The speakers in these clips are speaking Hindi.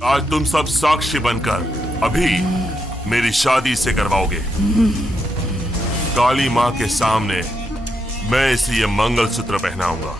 आज तुम सब साक्षी बनकर अभी मेरी शादी से करवाओगे। काली माँ के सामने मैं इसे ये मंगलसूत्र पहनाऊंगा।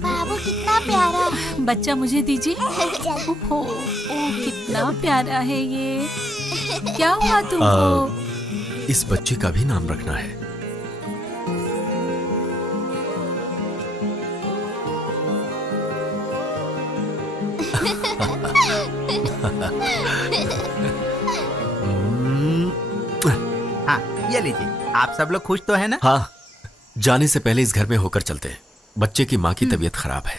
बाबू कितना प्यारा। बच्चा मुझे दीजिए। ओह कितना प्यारा है ये। क्या हुआ तुमको? इस बच्चे का भी नाम रखना है। हाँ ये लीजिए। आप सब लोग खुश तो है ना? हाँ, जाने से पहले इस घर में होकर चलते हैं। बच्चे की माँ की तबीयत खराब है।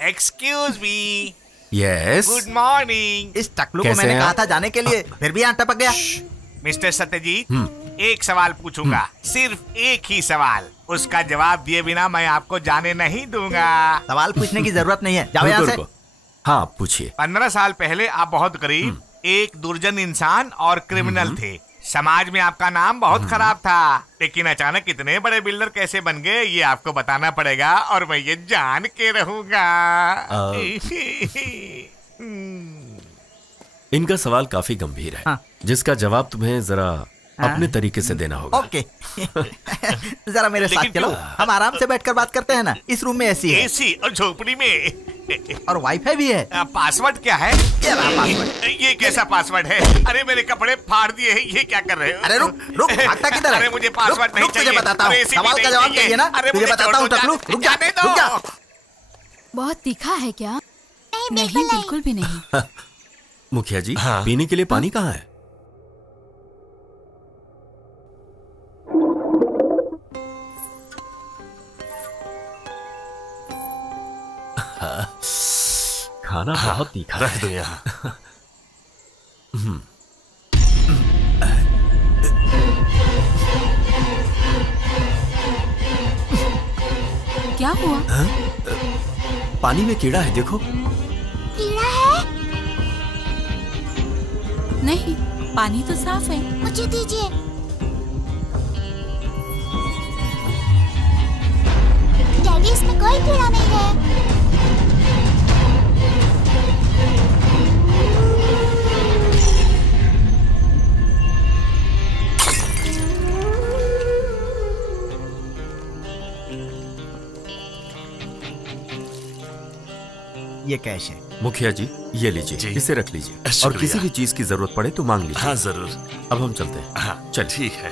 Excuse me. Yes. Good morning. इस टकलू को मैंने कहा था जाने के लिए, फिर भी यहाँ टपक गया। मिस्टर सत्यजीत, एक सवाल पूछूंगा, सिर्फ एक ही सवाल। उसका जवाब दिए बिना मैं आपको जाने नहीं दूंगा। सवाल पूछने की जरूरत नहीं है, जाओ यहाँ से। हाँ पूछिए। 15 साल पहले आप बहुत गरीब, एक दुर्जन इंसान और क्रिमिनल थे। समाज में आपका नाम बहुत खराब था, लेकिन अचानक इतने बड़े बिल्डर कैसे बन गए ये आपको बताना पड़ेगा और मैं ये जान के रहूंगा। इनका सवाल काफी गंभीर है। हाँ। जिसका जवाब तुम्हें जरा अपने तरीके से देना होगा। ओके। जरा मेरे साथ चलो, हम आराम से बैठकर बात करते हैं ना। इस रूम में एसी है। एसी और झोपड़ी में और वाईफाई भी है। पासवर्ड क्या है? ये रहा पासवर्ड। ये कैसा पासवर्ड है? अरे मेरे कपड़े फाड़ दिए हैं, ये क्या कर रहे हो? अरे रुक रुक, भागता किधर है? अरे मुझे पासवर्ड नहीं चाहिए। तुझे बताता हूँ, सवाल का जवाब चाहिए ना? तुझे बताता हूँ टकलू, रुक जा, रुक जा। बहुत तीखा है क्या? नहीं बिल्कुल भी नहीं। मुखिया जी, पीने के लिए पानी कहाँ है? खाना बहुत तीखा रख दो यहाँ। क्या हुआ? पानी में कीड़ा है, देखो। कीड़ा है? नहीं, पानी तो साफ है। मुझे दीजिए। डैडी, इसमें कोई कीड़ा नहीं है। ये कैश है। मुखिया जी, ये लीजिए, इसे रख लीजिए और किसी भी चीज की जरूरत पड़े तो मांग लीजिए। हाँ जरूर। अब हम चलते हैं। हाँ चल ठीक है।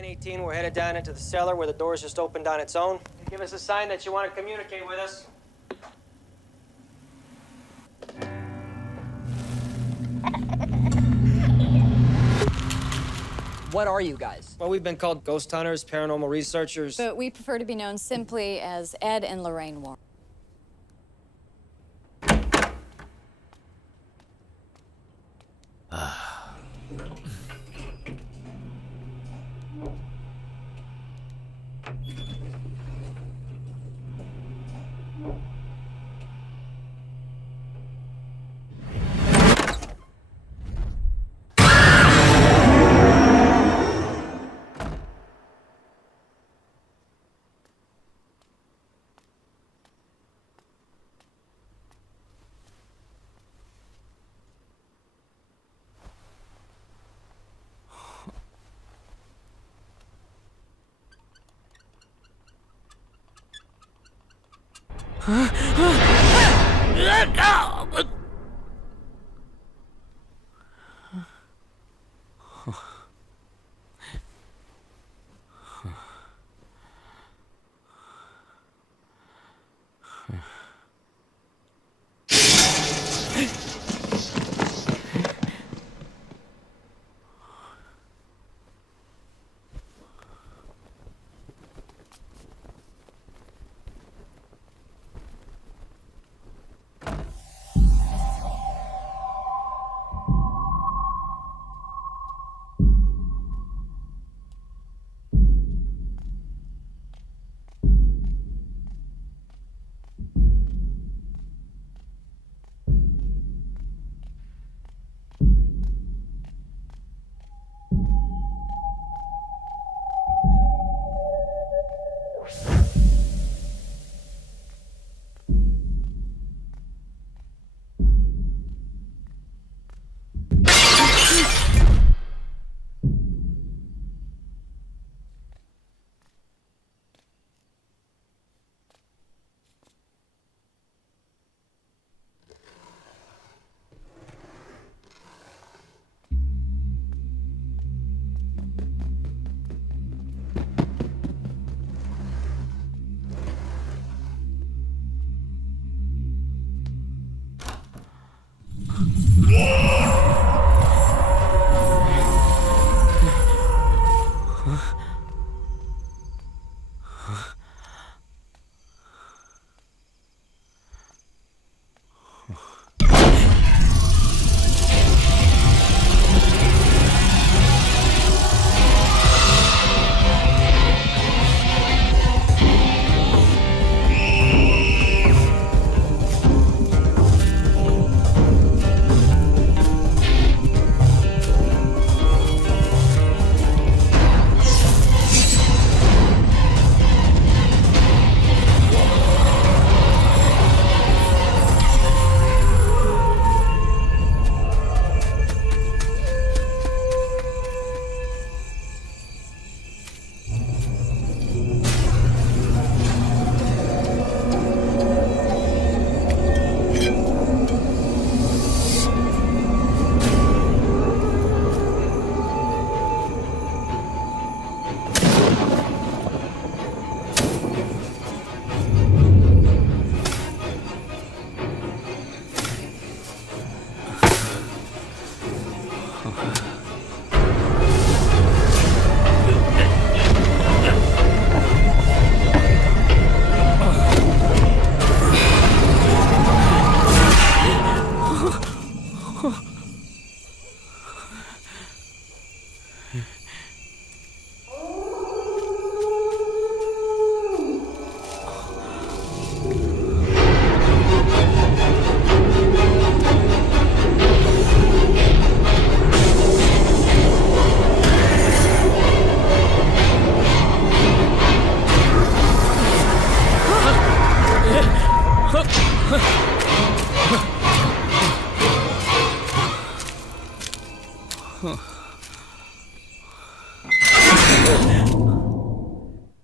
918, we're headed down into the cellar where the doors just opened on its own. Give us a sign that you want to communicate with us. What are you guys? Well, we've been called ghost hunters, paranormal researchers. But we prefer to be known simply as Ed and Lorraine Warren.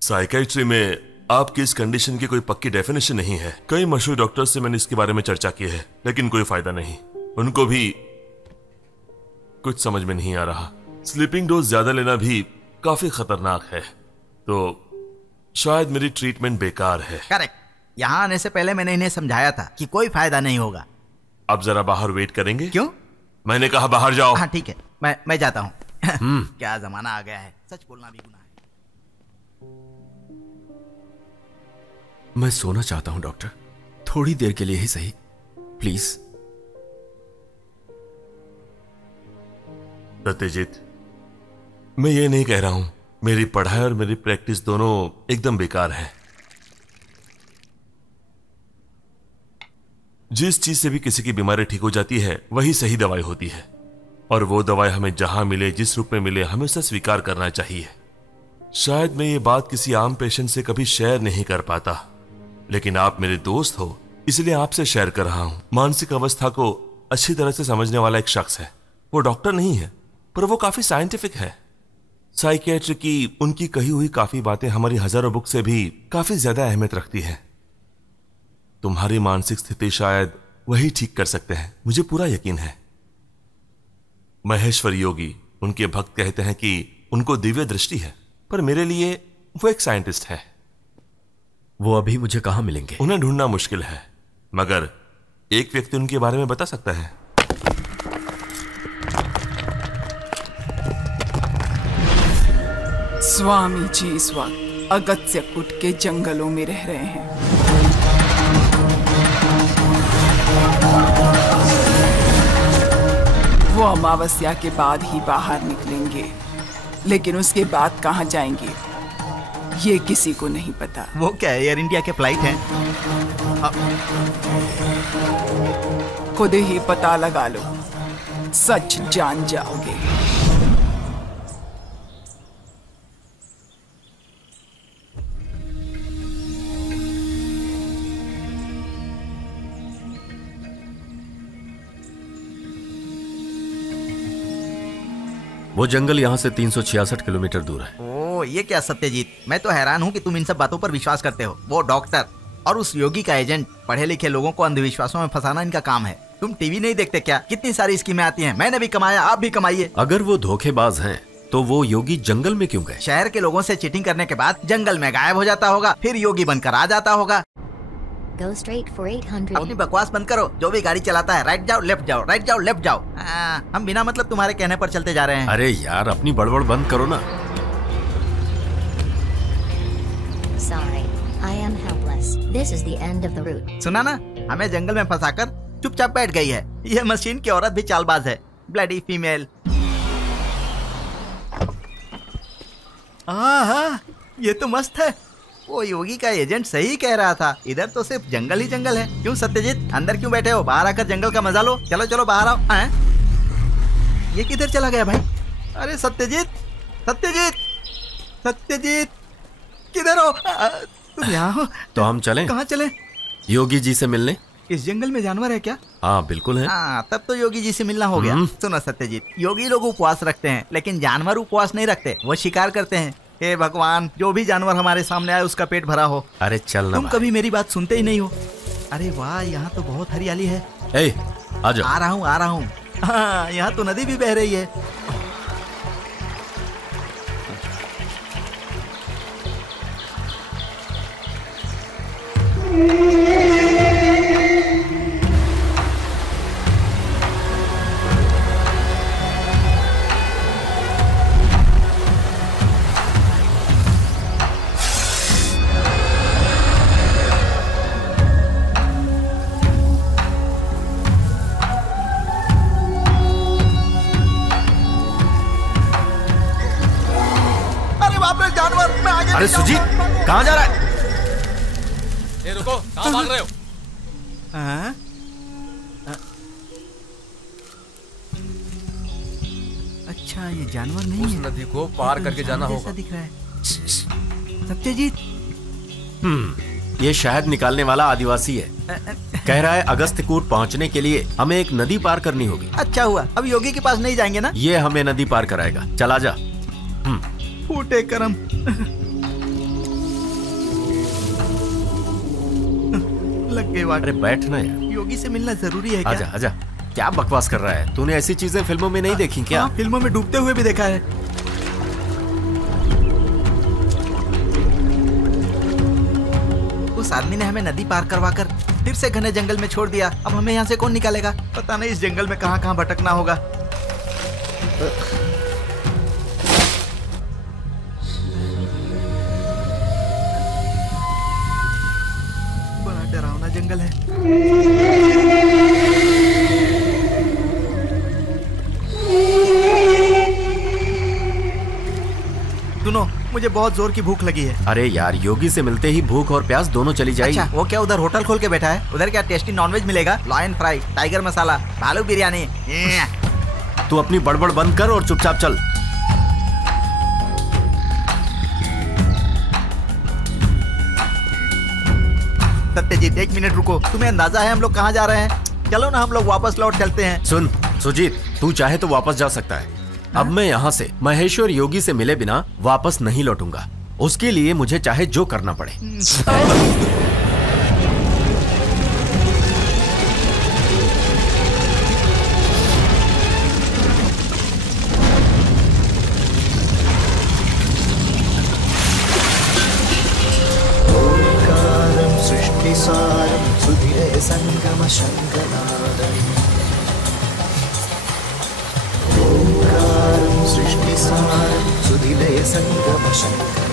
Psychiatry में आपकी इस कंडीशन की कोई पक्की डेफिनेशन नहीं है। कई मशहूर डॉक्टर्स से मैंने इसके बारे में चर्चा की है, लेकिन कोई फायदा नहीं। उनको भी कुछ समझ में नहीं आ रहा। स्लीपिंग डोज ज्यादा लेना भी काफी खतरनाक है, तो शायद मेरी ट्रीटमेंट बेकार है। करेक्ट। यहाँ आने से पहले मैंने इन्हें समझाया था कि कोई फायदा नहीं होगा। अब जरा बाहर वेट करेंगे? क्यों? मैंने कहा बाहर जाओ। हाँ ठीक है, मैं जाता हूँ। क्या जमाना आ गया है, सच बोलना भी गुनाह है। मैं सोना चाहता हूं डॉक्टर, थोड़ी देर के लिए ही सही, प्लीज। सत्यजीत, मैं ये नहीं कह रहा हूं मेरी पढ़ाई और मेरी प्रैक्टिस दोनों एकदम बेकार है। जिस चीज से भी किसी की बीमारी ठीक हो जाती है वही सही दवाई होती है, और वो दवाई हमें जहां मिले, जिस रूप में मिले, हमें उसे स्वीकार करना चाहिए। शायद मैं ये बात किसी आम पेशेंट से कभी शेयर नहीं कर पाता, लेकिन आप मेरे दोस्त हो इसलिए आपसे शेयर कर रहा हूं। मानसिक अवस्था को अच्छी तरह से समझने वाला एक शख्स है। वो डॉक्टर नहीं है, पर वो काफी साइंटिफिक है। साइकियाट्री की उनकी कही हुई काफी बातें हमारी हजारों बुक से भी काफी ज्यादा अहमियत रखती है। तुम्हारी मानसिक स्थिति शायद वही ठीक कर सकते हैं, मुझे पूरा यकीन है। महेश्वर योगी, उनके भक्त कहते हैं कि उनको दिव्य दृष्टि है, पर मेरे लिए वो एक साइंटिस्ट है। वो अभी मुझे कहां मिलेंगे? उन्हें ढूंढना मुश्किल है, मगर एक व्यक्ति उनके बारे में बता सकता है। स्वामी जी इस वक्त अगस्त्यकूट के जंगलों में रह रहे हैं। वो अमावस्या के बाद ही बाहर निकलेंगे, लेकिन उसके बाद कहाँ जाएंगे ये किसी को नहीं पता। वो क्या है, एयर इंडिया के फ्लाइट हैं? खुद ही पता लगा लो, सच जान जाओगे। वो जंगल यहाँ से 366 किलोमीटर दूर है। ओ, ये क्या सत्यजीत, मैं तो हैरान हूँ कि तुम इन सब बातों पर विश्वास करते हो। वो डॉक्टर और उस योगी का एजेंट, पढ़े लिखे लोगों को अंधविश्वासों में फंसाना इनका काम है। तुम टीवी नहीं देखते क्या? कितनी सारी स्कीमें आती हैं, मैंने भी कमाया, आप भी कमाइए। अगर वो धोखेबाज हैं, तो वो योगी जंगल में क्यों गए? शहर के लोगों से चीटिंग करने के बाद जंगल में गायब हो जाता होगा, फिर योगी बनकर आ जाता होगा। Go straight for 800. अपनी बकवास बंद करो। जो भी गाड़ी चलाता है, राइट जाओ लेफ्ट जाओ, राइट जाओ लेफ्ट जाओ। हम बिना मतलब तुम्हारे कहने पर चलते जा रहे हैं। अरे यार, अपनी बड़बड़ बंद करो ना। Sorry, I am helpless. This is the end of the route. सुना ना, हमें जंगल में फंसाकर चुपचाप बैठ गई है। ये मशीन की औरत भी चालबाज है, ब्लडी फीमेल। ये तो मस्त है। वो योगी का एजेंट सही कह रहा था, इधर तो सिर्फ जंगल ही जंगल है। क्यों सत्यजीत, अंदर क्यों बैठे हो? बाहर आकर जंगल का मजा लो। चलो चलो बाहर आओ। ये किधर चला गया भाई? अरे सत्यजीत, सत्यजीत, सत्यजीत, किधर हो? तुम यहाँ हो? तो हम चलें? कहाँ चलें? योगी जी से मिलने। इस जंगल में जानवर है क्या? हाँ बिल्कुल है। तब तो योगी जी से मिलना हो गया। सुनो सत्यजीत, योगी लोग उपवास रखते हैं, लेकिन जानवर उपवास नहीं रखते, वो शिकार करते हैं। हे भगवान, जो भी जानवर हमारे सामने आए उसका पेट भरा हो। अरे चल ना। तुम कभी मेरी बात सुनते ही नहीं हो। अरे वाह, यहाँ तो बहुत हरियाली है। आजा। आ रहा हूँ आ रहा हूँ। हाँ, यहाँ तो नदी भी बह रही है। अरे सुजीत, कहाँ जा रहा है? रुको, कहाँ भाग रहे हो? अच्छा, ये जानवर नहीं है। उस नदी को पार करके जाना होगा। दिख रहा है। सत्यजीत, ये शहद निकालने वाला आदिवासी है। कह रहा है अगस्त्यकूट पहुंचने के लिए हमें एक नदी पार करनी होगी। अच्छा हुआ, अब योगी के पास नहीं जाएंगे ना? ये हमें नदी पार कराएगा। चला जा। फूटे करम। लग गए वाटर। अरे बैठना यार, योगी से मिलना जरूरी है क्या? आजा आजा। क्या बकवास कर रहा है? तूने ऐसी चीजें फिल्मों में नहीं देखी क्या? फिल्मों में डूबते हुए भी देखा है। उस आदमी ने हमें नदी पार करवाकर फिर से घने जंगल में छोड़ दिया। अब हमें यहाँ से कौन निकालेगा? पता नहीं इस जंगल में कहाँ कहाँ भटकना होगा। बड़ा डरावना जंगल है। सुनो, मुझे बहुत जोर की भूख लगी है। अरे यार, योगी से मिलते ही भूख और प्यास दोनों चली जाएगी। अच्छा, वो क्या उधर होटल खोल के बैठा है? उधर क्या टेस्टी नॉनवेज मिलेगा? लॉयन फ्राई, टाइगर मसाला, भालू बिरयानी। तू अपनी बड़बड़ बंद कर और चुपचाप चल। सत्यजीत, 1 मिनट रुको। तुम्हें अंदाजा है हम लोग कहाँ जा रहे हैं? चलो ना, हम लोग वापस लौट चलते हैं। सुन सुजीत, तू चाहे तो वापस जा सकता है। अब मैं यहाँ से महेश्वर योगी से मिले बिना वापस नहीं लौटूंगा। उसके लिए मुझे चाहे जो करना पड़े। ओंकारं सृष्टिसारं सुधीरे संगम शंकनादम्। ओंकारं सृष्टिसारं सुधीरे संगम शंकनादम्।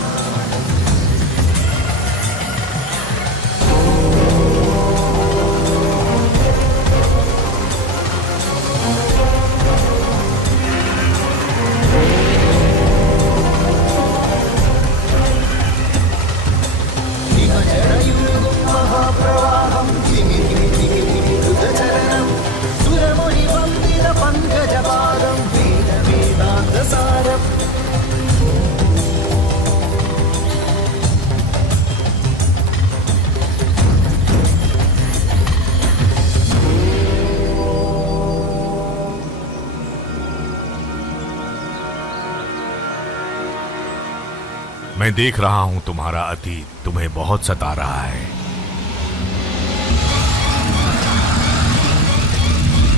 मैं देख रहा हूं तुम्हारा अतीत तुम्हें बहुत सता रहा है।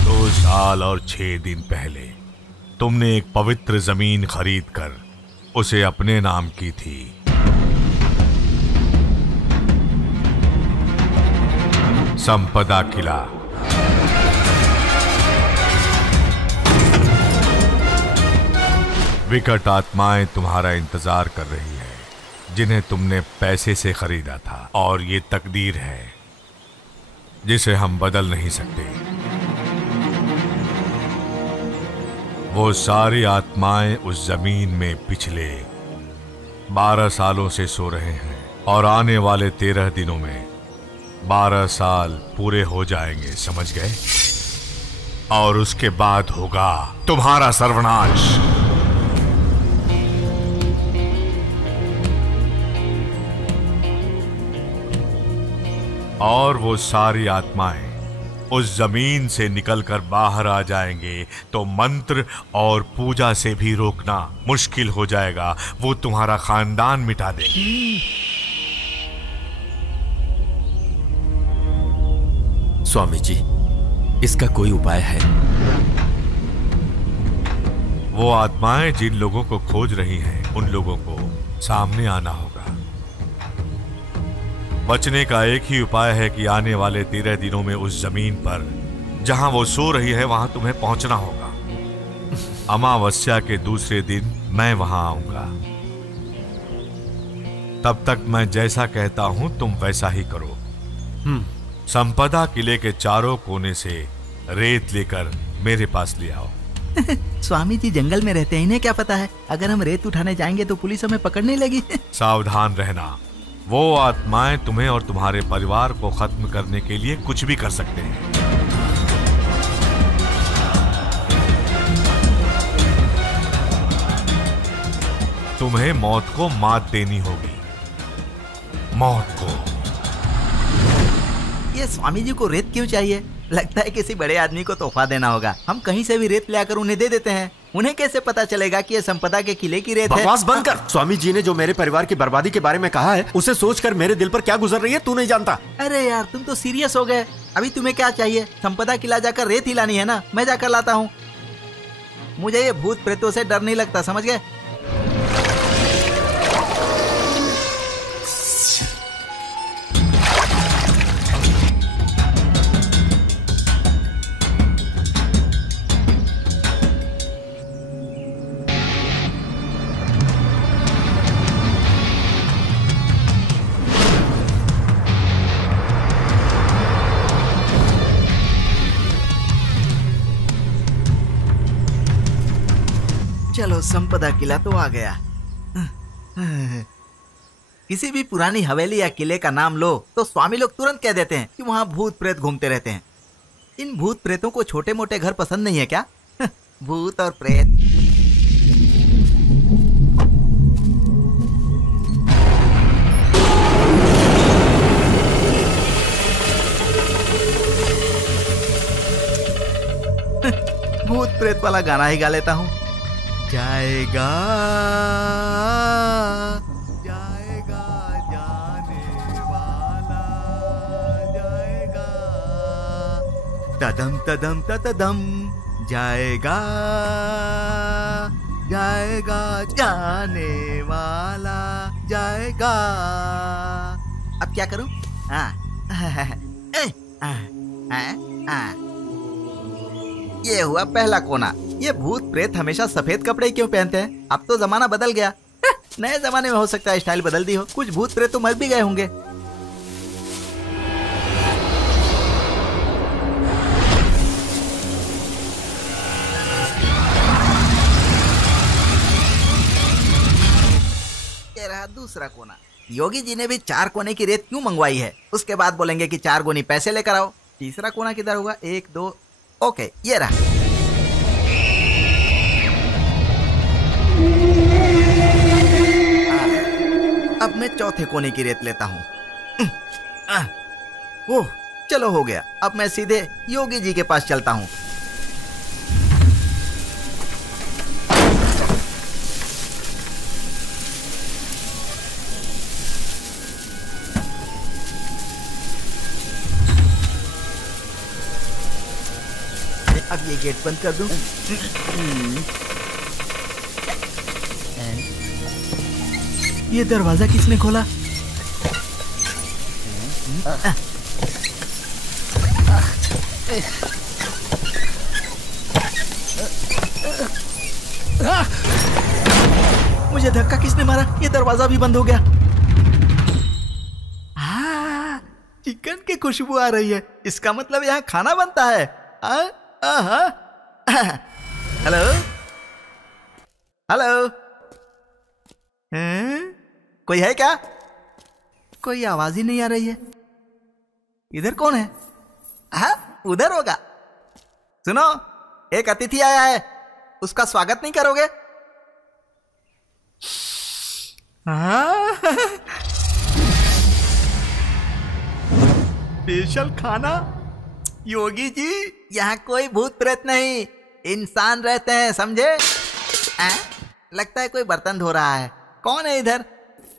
2 साल और 6 दिन पहले तुमने एक पवित्र जमीन खरीदकर उसे अपने नाम की थी। संपदा किला। विकट आत्माएं तुम्हारा इंतजार कर रही है, जिन्हें तुमने पैसे से खरीदा था, और ये तकदीर है जिसे हम बदल नहीं सकते। वो सारी आत्माएं उस जमीन में पिछले 12 सालों से सो रहे हैं, और आने वाले 13 दिनों में 12 साल पूरे हो जाएंगे, समझ गए? और उसके बाद होगा तुम्हारा सर्वनाश। और वो सारी आत्माएं उस जमीन से निकलकर बाहर आ जाएंगे तो मंत्र और पूजा से भी रोकना मुश्किल हो जाएगा। वो तुम्हारा खानदान मिटा देंगे। स्वामी जी, इसका कोई उपाय है? वो आत्माएं जिन लोगों को खोज रही हैं, उन लोगों को सामने आना होगा। बचने का एक ही उपाय है कि आने वाले 13 दिनों में उस जमीन पर जहां वो सो रही है वहां तुम्हें पहुंचना होगा। अमावस्या के दूसरे दिन मैं वहां आऊंगा। तब तक मैं जैसा कहता हूं तुम वैसा ही करो। संपदा किले के चारों कोने से रेत लेकर मेरे पास ले आओ। स्वामी जी जंगल में रहते हैं, इन्हें क्या पता है? अगर हम रेत उठाने जाएंगे तो पुलिस हमें पकड़ने लगी। सावधान रहना। वो आत्माएं तुम्हें और तुम्हारे परिवार को खत्म करने के लिए कुछ भी कर सकते हैं। तुम्हें मौत को मात देनी होगी, मौत को। ये स्वामी जी को रेत क्यों चाहिए? लगता है किसी बड़े आदमी को तोहफा देना होगा। हम कहीं से भी रेत लाकर उन्हें दे देते हैं। उन्हें कैसे पता चलेगा कि ये संपदा के किले की रेत है? बकवास बंद कर। स्वामी जी ने जो मेरे परिवार की बर्बादी के बारे में कहा है, उसे सोचकर मेरे दिल पर क्या गुजर रही है तू नहीं जानता। अरे यार, तुम तो सीरियस हो गए। अभी तुम्हें क्या चाहिए? संपदा किला जाकर रेत ही लानी है ना? मैं जाकर लाता हूँ। मुझे ये भूत प्रेतों से डर नहीं लगता, समझ गए? चलो संपदा किला तो आ गया। किसी भी पुरानी हवेली या किले का नाम लो तो स्वामी लोग तुरंत कह देते हैं कि वहाँ भूत प्रेत घूमते रहते हैं। इन भूत प्रेतों को छोटे मोटे घर पसंद नहीं है क्या? भूत और प्रेत। भूत प्रेत वाला गाना ही गा लेता हूँ। जाएगा जाएगा जाने वाला जाएगा, तदम तदम तदम जाएगा जाएगा जाने वाला जाएगा। अब क्या करूं? ये हुआ पहला कोना। ये भूत प्रेत हमेशा सफेद कपड़े क्यों पहनते हैं? अब तो जमाना बदल गया। नए जमाने में हो सकता है स्टाइल बदल दी हो। कुछ भूत प्रेत तो मर भी गए होंगे। ये रहा दूसरा कोना। योगी जी ने भी 4 कोने की रेत क्यों मंगवाई है? उसके बाद बोलेंगे कि 4 गुनी पैसे लेकर आओ। तीसरा कोना किधर होगा? 1 2 ओके, ये रहा। अब मैं चौथे कोने की रेत लेता हूँ। ओह, चलो हो गया। अब मैं सीधे योगी जी के पास चलता हूँ। अब ये गेट बंद कर दूं। ये दरवाजा किसने खोला? मुझे धक्का किसने मारा? ये दरवाजा भी बंद हो गया। चिकन की खुशबू आ रही है। इसका मतलब यहाँ खाना बनता है। हेलो हेलो, कोई है क्या? कोई आवाज ही नहीं आ रही है। इधर कौन है? उधर होगा। सुनो, एक अतिथि आया है, उसका स्वागत नहीं करोगे? स्पेशल खाना। योगी जी, यहाँ कोई भूत प्रेत नहीं, इंसान रहते हैं, समझे? लगता है कोई बर्तन धो रहा है। कौन है इधर?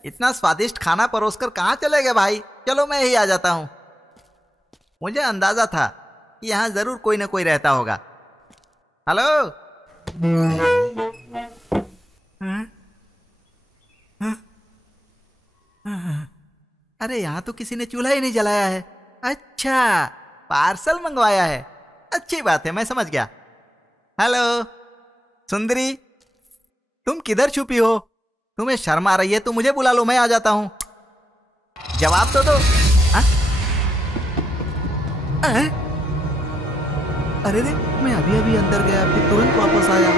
इतना स्वादिष्ट खाना परोसकर कहाँ चले गए भाई? चलो मैं ही आ जाता हूँ। मुझे अंदाजा था कि यहाँ जरूर कोई ना कोई रहता होगा। हेलो। अरे यहाँ तो किसी ने चूल्हा ही नहीं जलाया है। अच्छा, पार्सल मंगवाया है। अच्छी बात है, मैं समझ गया। हेलो सुंदरी, तुम किधर छुपी हो? तुम्हें शर्म आ रही है तो मुझे बुला लो, मैं आ जाता हूं। जवाब तो दो। अरे रे, मैं अभी अभी अंदर गया, फिर तुरंत वापस आया।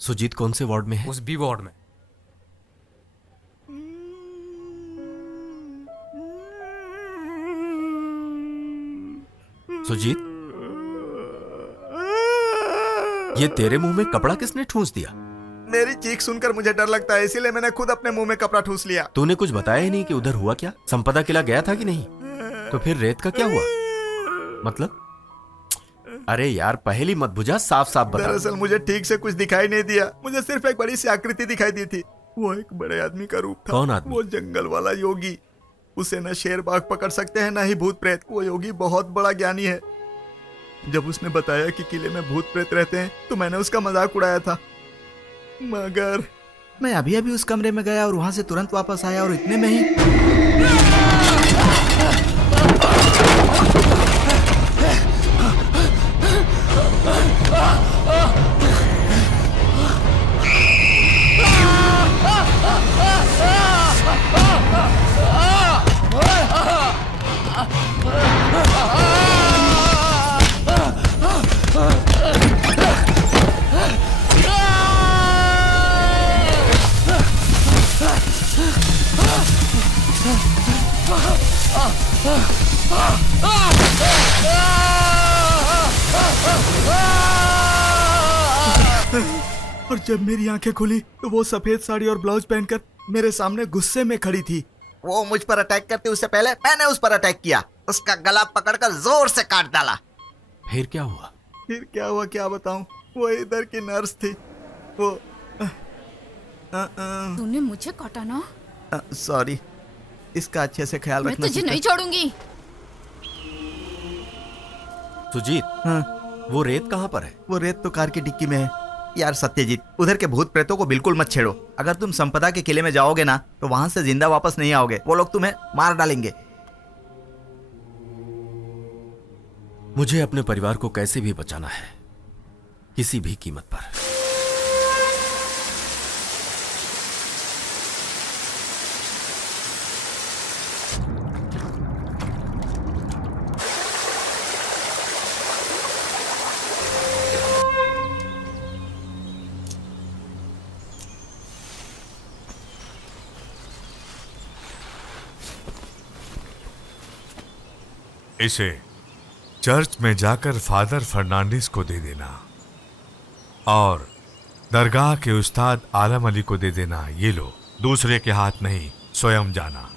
सुजीत कौन से वार्ड में है? उस बी वार्ड में। सुजीत, ये तेरे मुंह में कपड़ा किसने ठूंस दिया? मेरी चीख सुनकर मुझे डर लगता है, इसीलिए मैंने खुद अपने मुंह में कपड़ा ठूंस लिया। तूने कुछ बताया ही नहीं कि उधर हुआ क्या? संपदा किला गया था कि नहीं? तो फिर रेत का क्या हुआ? मतलब? अरे यार, पहली मत बुझा, साफ साफ बता। दरअसल मुझे ठीक से कुछ दिखाई नहीं दिया। मुझे सिर्फ एक बड़ी सी आकृति दिखाई दी थी। वो एक बड़े आदमी का रूप था। कौन आदमी? वो जंगल वाला योगी। उसे न शेर बाघ पकड़ सकते हैं, न ही भूत प्रेत। वो योगी बहुत बड़ा ज्ञानी है। जब उसने बताया कि किले में भूत प्रेत रहते हैं तो मैंने उसका मजाक उड़ाया था, मगर मैं अभी अभी उस कमरे में गया और वहां से तुरंत वापस आया और इतने में ही और जब मेरी आंखें खुली तो वो सफेद साड़ी और ब्लाउज पहनकर मेरे सामने गुस्से में खड़ी थी। वो मुझ पर अटैक करते उससे पहले मैंने उस पर अटैक किया, उसका गला पकड़कर जोर से काट डाला। फिर क्या हुआ? फिर क्या हुआ क्या बताऊं? वो इधर की नर्स थी। वो तूने मुझे काटा ना? सॉरी, इसका अच्छे से ख्याल रखना। मैं तुझे नहीं छोड़ूंगी। सुजीत, वो रेत कहाँ पर है? वो रेत तो कार की डिक्की में है। यार सत्यजीत, उधर के भूत प्रेतों को बिल्कुल मत छेड़ो। अगर तुम संपदा के किले में जाओगे ना तो वहां से जिंदा वापस नहीं आओगे। वो लोग तुम्हें मार डालेंगे। मुझे अपने परिवार को कैसे भी बचाना है, किसी भी कीमत पर। इसे चर्च में जाकर फादर फर्नांडिस को दे देना और दरगाह के उस्ताद आलम अली को दे देना। ये लो, दूसरे के हाथ नहीं, स्वयं जाना।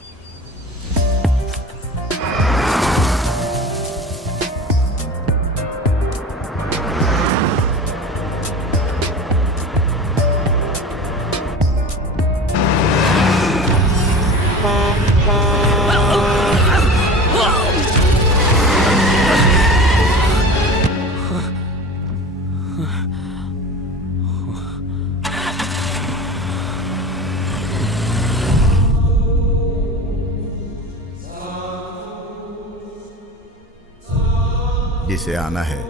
जिसे आना है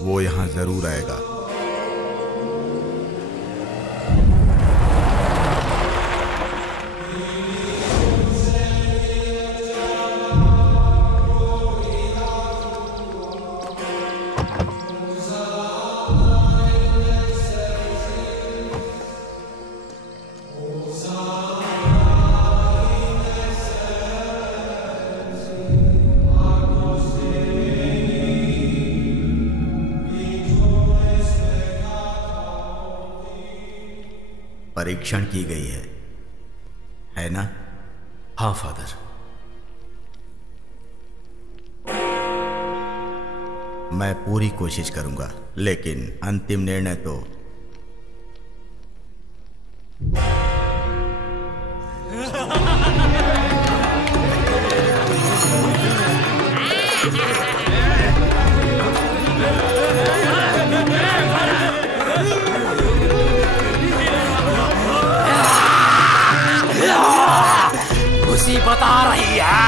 वो यहाँ जरूर आएगा। परीक्षण की गई है ना? हाँ फादर। मैं पूरी कोशिश करूंगा, लेकिन अंतिम निर्णय तो मुसीबत आ रही है।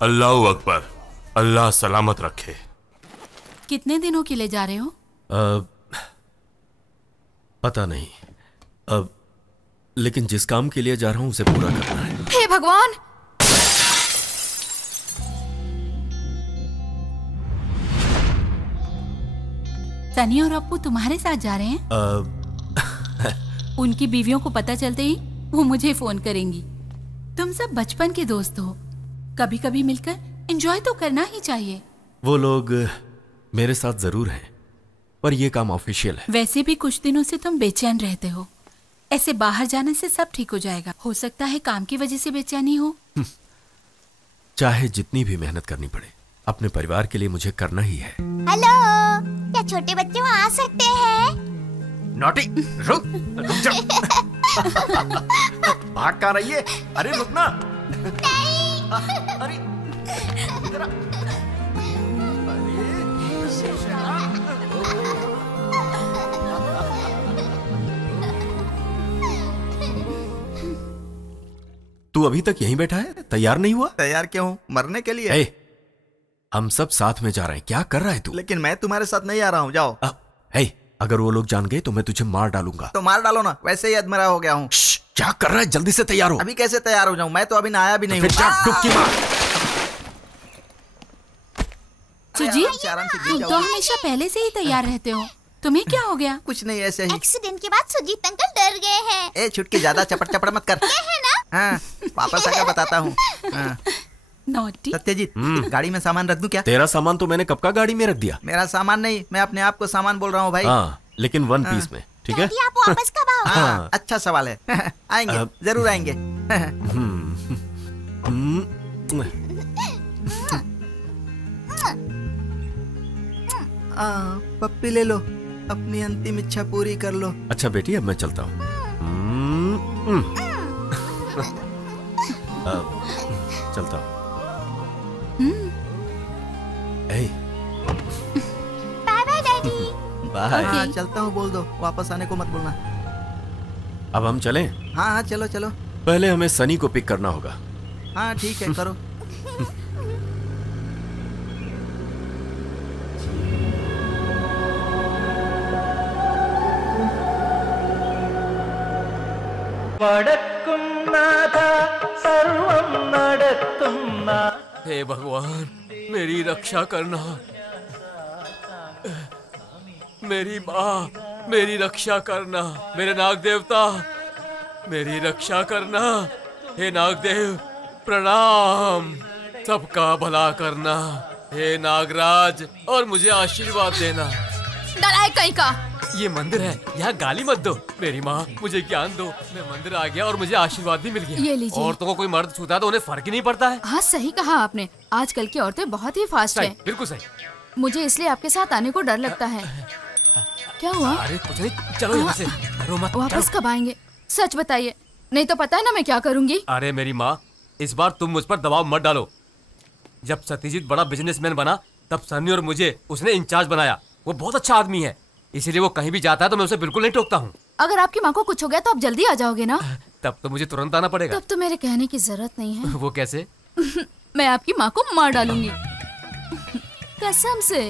अल्लाह अकबर, अल्लाह सलामत रखे। कितने दिनों के लिए जा रहे हो? पता नहीं, लेकिन जिस काम के लिए जा रहा हूं उसे पूरा करना है। हे भगवान! सनी और अप्पू तुम्हारे साथ जा रहे हैं? उनकी बीवियों को पता चलते ही वो मुझे फोन करेंगी। तुम सब बचपन के दोस्त हो, कभी कभी मिलकर एंजॉय तो करना ही चाहिए। वो लोग मेरे साथ जरूर हैं, पर यह काम ऑफिशियल है। वैसे भी कुछ दिनों से तुम बेचैन रहते हो, ऐसे बाहर जाने से सब ठीक हो जाएगा। हो सकता है काम की वजह से बेचैनी हो। चाहे जितनी भी मेहनत करनी पड़े, अपने परिवार के लिए मुझे करना ही है। हेलो, क्या छोटे बच्चे वहाँ आ सकते हैं? नॉटी, रुक जा। भाग कहाँ रही है? अरे रुकना। अरे इधर आ। तू अभी तक यहीं बैठा है, तैयार नहीं हुआ? तैयार क्यों हूँ? मरने के लिए। हम सब साथ में जा रहे हैं, क्या कर रहा है तू? लेकिन मैं तुम्हारे साथ नहीं आ रहा हूँ, जाओ। अगर वो लोग जान गए तो मैं तुझे मार डालूंगा। तो मार डालो ना, वैसे ही अधमरा हो गया हूँ। क्या कर रहा है? जल्दी से तैयार हो। अभी कैसे तैयार हो जाऊँ? मैं तो अभी नहाया भी नहीं हूँ। डुबकी मार। सुजीत, तुम तो हमेशा पहले से ही तैयार रहते हो, तुम्हें क्या हो गया? कुछ नहीं, ऐसे ही। एक्सीडेंट के बाद सुजीत अंकल डर गए हैं। ए छुटकी, ज्यादा चपट चपट मत कर। है ना? हाँ, वापस आकर बताता हूँ। नॉटी। सत्यजीत, गाड़ी में सामान रख दूं क्या? तेरा सामान तो मैंने कब का गाड़ी में रख दिया। मेरा सामान नहीं, मैं अपने आप को सामान बोल रहा हूँ भाई। हाँ, लेकिन वन पीस में, ठीक है? आप वापस कब आओगे? हाँ, अच्छा सवाल है। आएंगे, जरूर आएंगे। पप्पी ले लो, अपनी अंतिम इच्छा पूरी कर लो। अच्छा बेटी, अब मैं चलता हूँ। चलता हूँ। Bye bye daddy. बाय। चलता हूँ बोल दो, वापस आने को मत बोलना। अब हम चलें? हाँ हाँ, चलो चलो। पहले हमें सनी को पिक करना होगा। हाँ ठीक है, करो। हे भगवान, मेरी रक्षा करना। मेरी माँ, मेरी रक्षा करना। मेरे नाग देवता, मेरी रक्षा करना। हे नागदेव, प्रणाम। सबका भला करना। हे नागराज, और मुझे आशीर्वाद देना। डराए कहीं का। ये मंदिर है, यहाँ गाली मत दो। मेरी माँ, मुझे ज्ञान दो। मैं मंदिर आ गया और मुझे आशीर्वाद भी मिल गया। ये लीजिए। औरतों को कोई मर्द छूता है तो उन्हें फर्क ही नहीं पड़ता है। हाँ, सही कहा आपने। आजकल की औरतें बहुत ही फास्ट हैं। बिल्कुल सही। मुझे इसलिए आपके साथ आने को डर लगता है। क्या हुआ? अरे कुछ नहीं, चलो यहाँ से। रो मत। वापस कब आएंगे? सच बताइए, नहीं तो पता है ना मैं क्या करूँगी। अरे मेरी माँ, इस बार तुम मुझ पर दबाव मत डालो। जब सत्यजीत बड़ा बिजनेसमैन बना, तब सनी और मुझे उसने इंचार्ज बनाया। वो बहुत अच्छा आदमी है, इसीलिए वो कहीं भी जाता है तो मैं उसे बिल्कुल नहीं टोकता हूँ। अगर आपकी माँ को कुछ हो गया तो आप जल्दी आ जाओगे ना? तब तो मुझे तुरंत आना पड़ेगा। तब तो मेरे कहने की जरूरत नहीं है। वो कैसे? मैं आपकी माँ को मार डालूंगी, कसम से।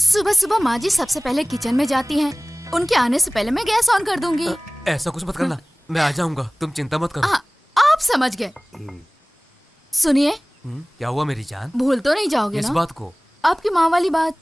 सुबह सुबह माँ जी सबसे पहले किचन में जाती हैं। उनके आने से पहले मैं गैस ऑन कर दूंगी। ऐसा कुछ मत करना, मैं आ जाऊंगा, तुम चिंता मत करो। आप समझ गए। सुनिए। क्या हुआ मेरी जान? भूल तो नहीं जाओगे ना? इस बात को? आपकी माँ वाली बात।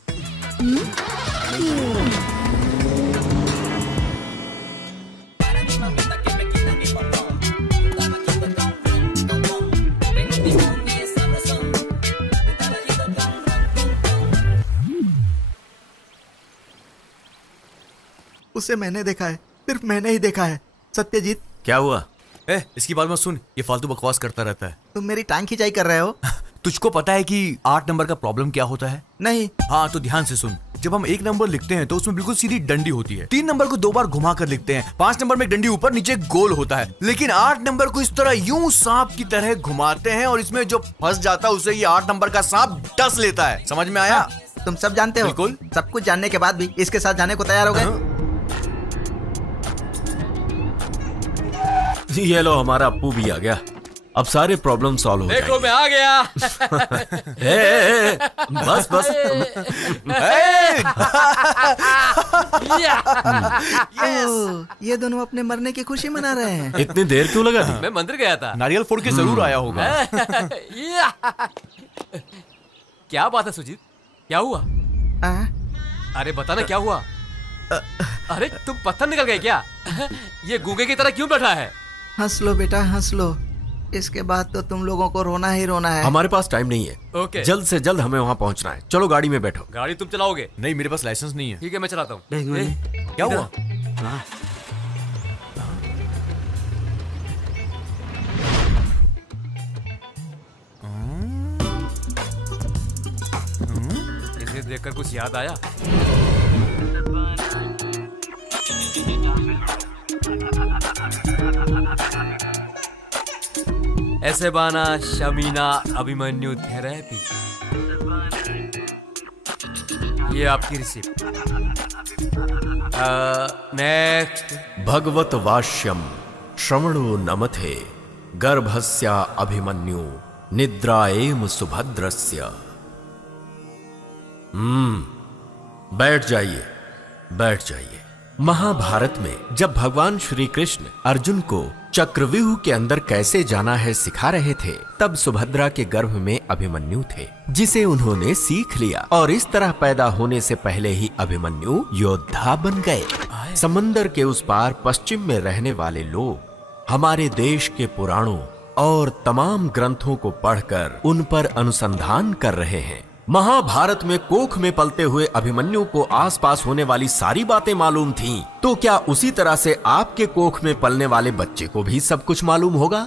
उसे मैंने देखा है, सिर्फ मैंने ही देखा है। सत्यजीत, क्या हुआ? इसकी बात मत सुन, ये फालतू बकवास करता रहता है। तुम मेरी टांग खिंचाई कर रहे हो। तुझको पता है कि 8 नंबर का प्रॉब्लम क्या होता है? नहीं। हाँ तो ध्यान से सुन। जब हम 1 नंबर लिखते हैं तो उसमें बिल्कुल सीधी डंडी होती है। 3 नंबर को 2 बार घुमा कर लिखते हैं। 5 नंबर में एक डंडी ऊपर नीचे गोल होता है। लेकिन 8 नंबर को इस तरह यूं सांप की तरह घुमाते हैं और इसमें जो फंस जाता है उसे ये 8 नंबर का सांप डस लेता है। समझ में आया? तुम सब जानते हो। बिल्कुल। सब कुछ जानने के बाद भी इसके साथ जाने को तैयार हो गए। ये लो, हमारा अप्पू भी आ गया। अब सारे प्रॉब्लम सॉल्व हो देखो मैं आ गया। बस बस। ये दोनों अपने मरने की खुशी मना रहे हैं। इतनी देर क्यों लगा दी? मैं मंदिर गया था। नारियल फोड़ के जरूर आया होगा। क्या बात है सुजीत, क्या हुआ? अरे बताना क्या हुआ? अरे तुम पत्थर निकल गए क्या? ये गूंगे की तरह क्यों बैठा है? हंस लो बेटा, हंस लो। इसके बाद तो तुम लोगों को रोना ही रोना है। हमारे पास टाइम नहीं है। ओके। जल्द से जल्द हमें वहाँ पहुँचना है। चलो गाड़ी में बैठो। गाड़ी तुम चलाओगे? नहीं, मेरे पास लाइसेंस नहीं है। ठीक है, मैं चलाता हूँ। क्या हुआ? इसे देखकर कुछ याद आया? ऐसे बाना शमीना अभिमन्यु थेरेपी। ये आपकी रिसिप्ट। नेक्स्ट। भगवत वाष्यम श्रवणो नमथे गर्भस्या अभिमन्यु निद्राएम सुभद्रस्य। बैठ जाइए, बैठ जाइए। महाभारत में जब भगवान श्री कृष्ण अर्जुन को चक्रव्यूह के अंदर कैसे जाना है सिखा रहे थे, तब सुभद्रा के गर्भ में अभिमन्यु थे, जिसे उन्होंने सीख लिया और इस तरह पैदा होने से पहले ही अभिमन्यु योद्धा बन गए। समंदर के उस पार पश्चिम में रहने वाले लोग हमारे देश के पुराणों और तमाम ग्रंथों को पढ़कर उन पर अनुसंधान कर रहे हैं। महाभारत में कोख में पलते हुए अभिमन्यु को आसपास होने वाली सारी बातें मालूम थीं, तो क्या उसी तरह से आपके कोख में पलने वाले बच्चे को भी सब कुछ मालूम होगा?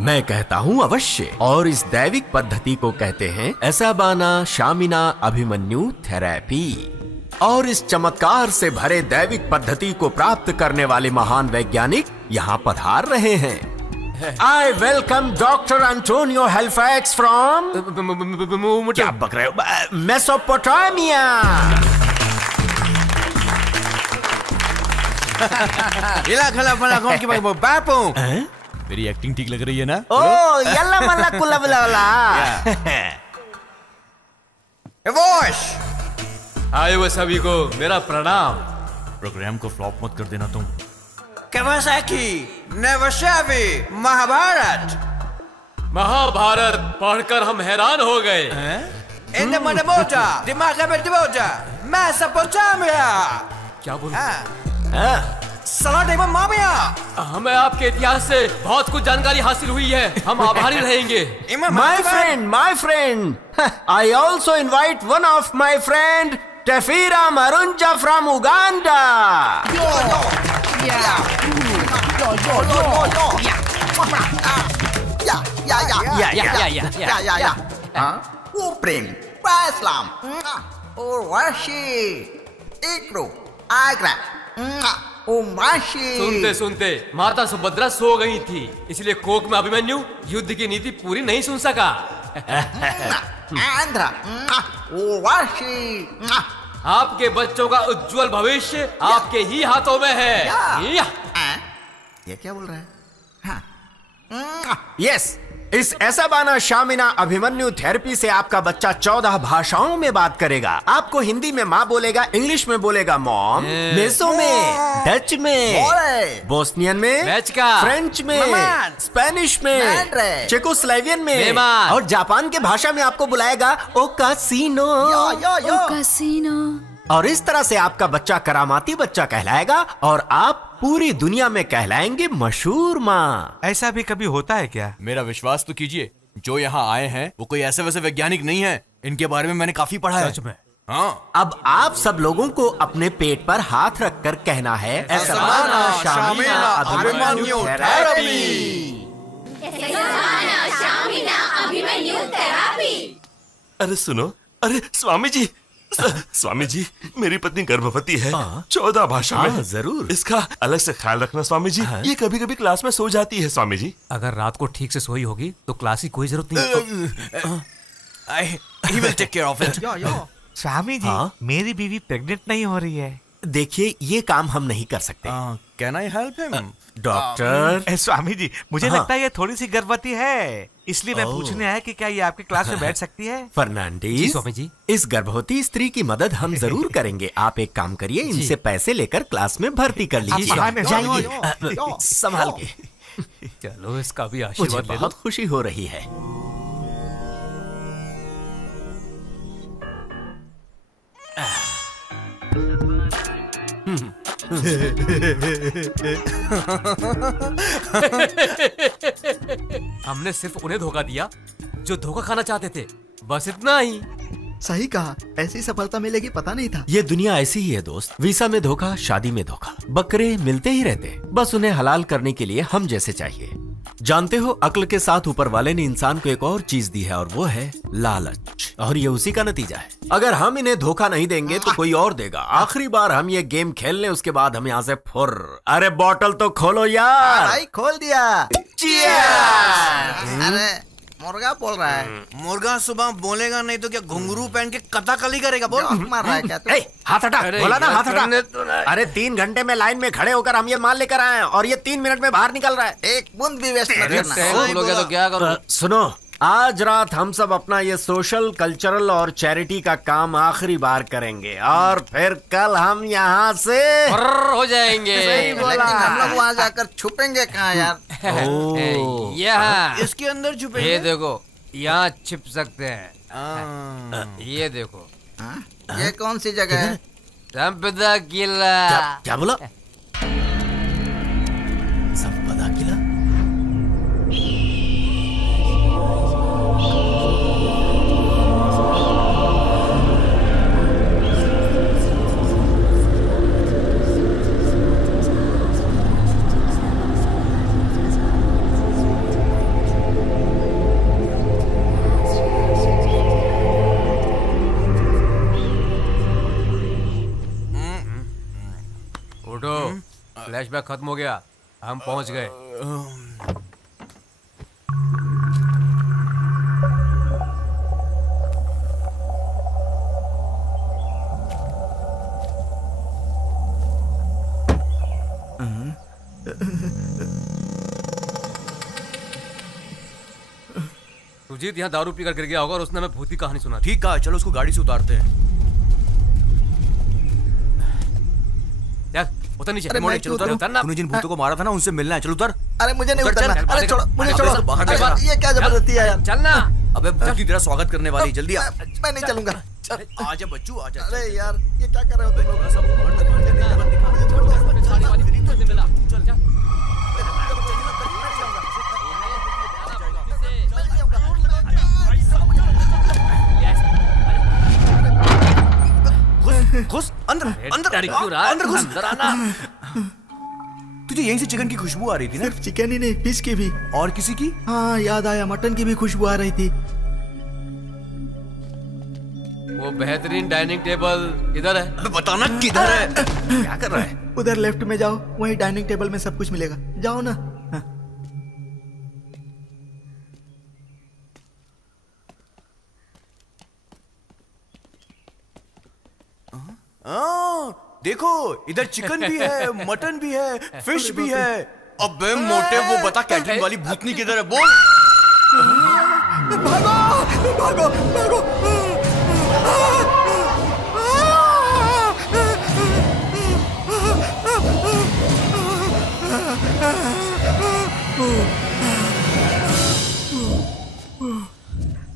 मैं कहता हूँ अवश्य। और इस दैविक पद्धति को कहते हैं एसाबाना शामिना अभिमन्यु थेरेपी। और इस चमत्कार से भरे दैविक पद्धति को प्राप्त करने वाले महान वैज्ञानिक यहाँ पधार रहे हैं। I welcome Dr. Antonio Halifax from क्या बक रहे हो? मेसोपोटामिया। बापू, मेरी एक्टिंग ठीक लग रही है ना? ओ यल्ला मल्ला कुल्ला बुला। आए वो सभी को मेरा प्रणाम। प्रोग्राम को फ्लॉप मत कर देना तुम। कावासाकी, नेवशावी, महाभारत। महाभारत पढ़कर हम हैरान हो गए। इन मनमोजा, दिमाग में दिमागा, मेसोपोटामिया। क्या बोला? सलादेवा मामिया। हमें आपके इतिहास से बहुत कुछ जानकारी हासिल हुई है। हम आभारी रहेंगे। My friend, I also invite one of my friend, Tefira Marunja from Uganda. प्रेम इस्लाम और वाशी इकरो आगरा सुनते सुनते माता सुभद्रा सो गई थी, इसलिए कोक में अभिमन्यु युद्ध की नीति पूरी नहीं सुन सका। आंध्रा आपके बच्चों का उज्जवल भविष्य आपके ही हाथों में है। ये क्या बोल रहा है? यस, इस एसाबाना शामिना अभिमन्यु थेरेपी से आपका बच्चा 14 भाषाओं में बात करेगा। आपको हिंदी में माँ बोलेगा, इंग्लिश में बोलेगा मॉम, मेसो में, डच में, बोस्नियन में, फ्रेंच में, स्पेनिश में, चेकोस्लोवेकियन में और जापान के भाषा में आपको बुलाएगा ओ कासिनो। और इस तरह से आपका बच्चा करामाती बच्चा कहलाएगा और आप पूरी दुनिया में कहलाएंगे मशहूर माँ। ऐसा भी कभी होता है क्या? मेरा विश्वास तो कीजिए, जो यहाँ आए हैं वो कोई ऐसे वैसे वैज्ञानिक नहीं है। इनके बारे में मैंने काफी पढ़ा है। सच में? हाँ। अब आप सब लोगों को अपने पेट पर हाथ रखकर कहना है एसाबाना शामिना अभिमन्यु थेरेपी। अरे सुनो, अरे स्वामी जी, स्वामी जी, मेरी पत्नी गर्भवती है। 14 भाषा में। जरूर, इसका अलग से ख्याल रखना स्वामी जी। ये कभी कभी क्लास में सो जाती है स्वामी जी। अगर रात को ठीक से सोई होगी तो क्लास की कोई जरूरत नहीं। He will take care of it. Swami ji, मेरी बीवी प्रेग्नेंट नहीं हो रही है। देखिए, ये काम हम नहीं कर सकते। Can I help him? Doctor. Swami ji, मुझे लगता है ये थोड़ी सी गर्भवती है, इसलिए मैं पूछने आया कि क्या ये आपकी क्लास में बैठ सकती है? फर्नांडिस, स्वामी जी, इस गर्भवती स्त्री की मदद हम जरूर करेंगे। आप एक काम करिए, इनसे पैसे लेकर क्लास में भर्ती कर लीजिए। जाइए, संभाल के। चलो, इसका भी आशीर्वाद ले लो। बहुत खुशी हो रही है। हमने सिर्फ उन्हें धोखा दिया जो धोखा खाना चाहते थे, बस इतना ही। सही कहा, ऐसी सफलता मिलेगी पता नहीं था। ये दुनिया ऐसी ही है दोस्त, वीसा में धोखा, शादी में धोखा, बकरे मिलते ही रहते, बस उन्हें हलाल करने के लिए हम जैसे चाहिए। जानते हो, अक्ल के साथ ऊपर वाले ने इंसान को एक और चीज दी है और वो है लालच, और ये उसी का नतीजा है। अगर हम इन्हें धोखा नहीं देंगे तो कोई और देगा। आखिरी बार हम ये गेम खेल लें, उसके बाद हम यहाँ से फुर। अरे बॉटल तो खोलो यार। भाई खोल दिया। अरे मुर्गा बोल रहा है। मुर्गा सुबह बोलेगा नहीं तो क्या घुंघरू पहन के कथाकली करेगा? बोल। मार रहा है क्या? हाथ हटा, बोला ना हाथ हटा। अरे 3 घंटे में लाइन में खड़े होकर हम ये माल लेकर आए हैं और ये 3 मिनट में बाहर निकल रहा है। एक बूंद भी वेस्ट मत करना। तो क्या करो? सुनो, आज रात हम सब अपना ये सोशल, कल्चरल और चैरिटी का काम आखिरी बार करेंगे और फिर कल हम यहाँ से हो जाएंगे। लेकिन हम लोग वहाँ जाकर छुपेंगे कहाँ यार? यहाँ इसके अंदर छुपेंगे। ये देखो, यहाँ छिप सकते हैं। ये देखो। ये कौन सी जगह है? संपदा किला। क्या बोला? संपदा किला? फ्लैशबैक खत्म हो गया, हम पहुंच गए। सुजीत यहाँ दारू पीकर गिर गया होगा और उसने हमें भूत की कहानी सुना। ठीक कहा, चलो उसको गाड़ी से उतारते हैं। उतर नीचे। अरे चलो उतर। तूने जिन भूतों को मारा था ना, उनसे मिलना है। चलो उतर। अरे मुझे नहीं उतरना। अरे छोड़ो, मुझे छोड़ो। बाहर ये क्या जबरदस्ती है यार? चलना। अबे भूती तेरा स्वागत करने वाली, जल्दी आ। मैं नहीं चलूंगा। आजा बच्चू, आजा। अरे यार, ये क्या कर रहे हो तुम लोग? घुस अंदर, अंदर, अंदर घुस, अंदर आना। तुझे यहीं से चिकन की खुशबू आ रही थी ना? सिर्फ चिकन ही नहीं, फिश की भी। और किसी की? हाँ याद आया, मटन की भी खुशबू आ रही थी। वो बेहतरीन डाइनिंग टेबल इधर है। बताना किधर है? क्या कर रहा है? उधर लेफ्ट में जाओ, वही डाइनिंग टेबल में सब कुछ मिलेगा। जाओ ना। देखो, इधर चिकन भी है, मटन भी है, फिश भी है। अबे मोटे, वो बता कैटरिंग वाली भूतनी किधर है? बोल। भागो, भागो, भागो।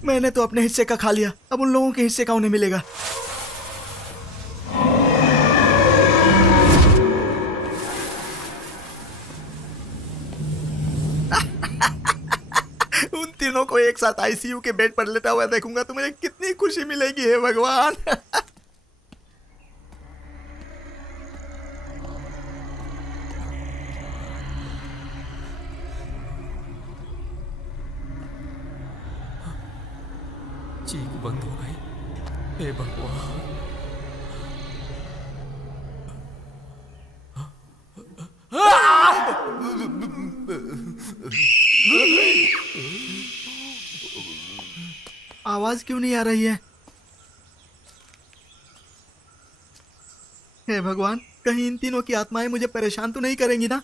मैंने तो अपने हिस्से का खा लिया, अब उन लोगों के हिस्से का उन्हें मिलेगा। उन तीनों को एक साथ आईसीयू के बेड पर लेटा हुआ देखूंगा तो मुझे कितनी खुशी मिलेगी, हे भगवान। चीख बंद हो गई, हे भगवान। आवाज क्यों नहीं आ रही है? हे भगवान, कहीं इन तीनों की आत्माएं मुझे परेशान तो नहीं करेंगी ना?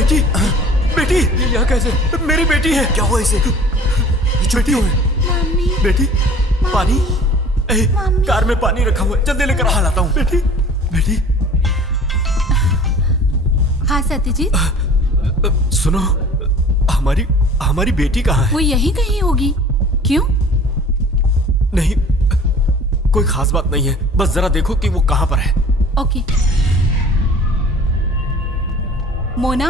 बेटी बेटी ये यहाँ कैसे? मेरी बेटी है। क्या हुआ इसे? बेटी है। बेटी पानी कार में पानी रखा हुआ है, जल्दी लेकर आ लाता हूँ। बेटी बेटी। हाँ सत्यजीत, सुनो, हमारी बेटी कहाँ है? वो यहीं कहीं होगी। क्यों? नहीं, कोई खास बात नहीं है, बस जरा देखो कि वो कहाँ पर है। ओके। मोना,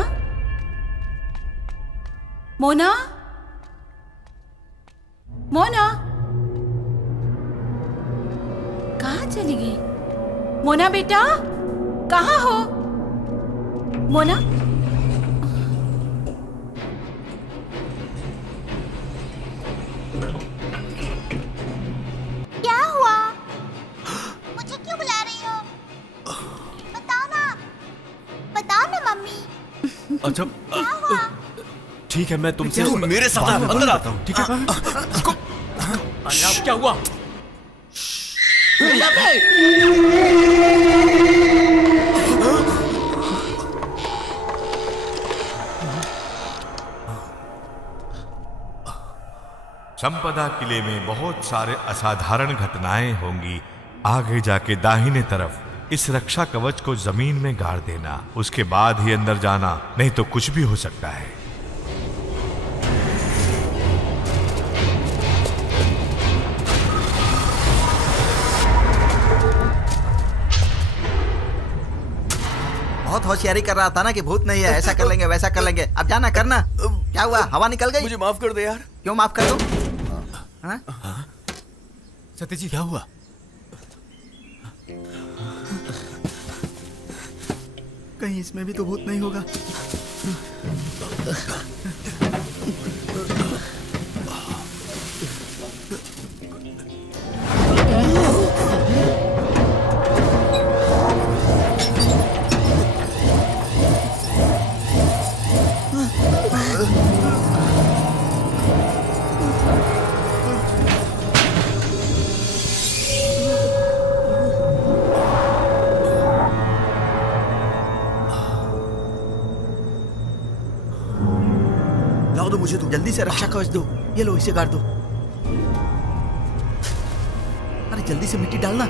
मोना, मोना, कहाँ चली गई? मोना बेटा, कहाँ हो? मोना, क्या हुआ? मुझे क्यों बुला रही हो? बताओ ना मम्मी। अच्छा क्या हुआ? ठीक है, मैं तुमसे मेरे साथ अंदर आता हूँ। ठीक है। क्या हुआ? संपदा किले में बहुत सारे असाधारण घटनाएं होंगी। आगे जाके दाहिने तरफ इस रक्षा कवच को जमीन में गाड़ देना, उसके बाद ही अंदर जाना, नहीं तो कुछ भी हो सकता है। बहुत होशियारी कर रहा था ना कि भूत नहीं है, ऐसा कर लेंगे वैसा कर लेंगे। अब जाना करना। क्या हुआ? हवा निकल गई? मुझे माफ कर दे यार। क्यों माफ कर दूं? सत्यजीत क्या हुआ? कहीं इसमें भी तो भूत नहीं होगा। मुझे दो, जल्दी से रक्षा कवच दो। ये लो, इसे गाड़ दो। अरे जल्दी से मिट्टी डालना।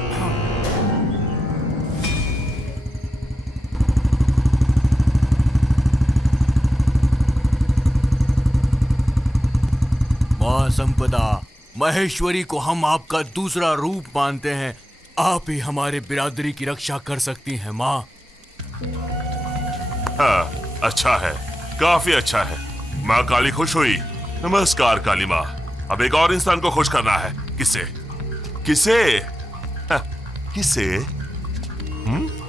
माँ संपदा, महेश्वरी को हम आपका दूसरा रूप मानते हैं। आप ही हमारे बिरादरी की रक्षा कर सकती हैं माँ। हाँ, अच्छा है, काफी अच्छा है। माँ काली खुश हुई। नमस्कार काली माँ। अब एक और इंसान को खुश करना है। किसे? किसे? किसे?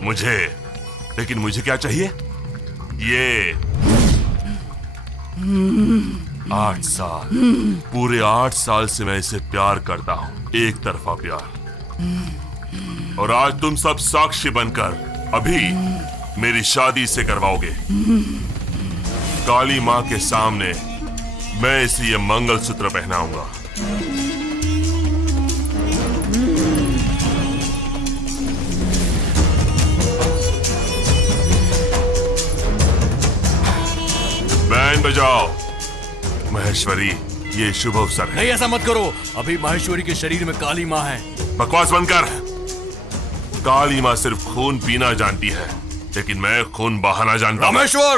मुझे। लेकिन मुझे क्या चाहिए? ये 8 साल, पूरे 8 साल से मैं इसे प्यार करता हूँ, एक तरफा प्यार। और आज तुम सब साक्षी बनकर अभी मेरी शादी से करवाओगे। काली माँ के सामने मैं इसे ये मंगलसूत्र पहनाऊंगा। बैंड बजाओ। महेश्वरी, ये शुभ अवसर है। नहीं, ऐसा मत करो। अभी महेश्वरी के शरीर में काली माँ है। बकवास बंद कर। काली माँ सिर्फ खून पीना जानती है, लेकिन मैं खून बहाना जानता हूं। रामेश्वर!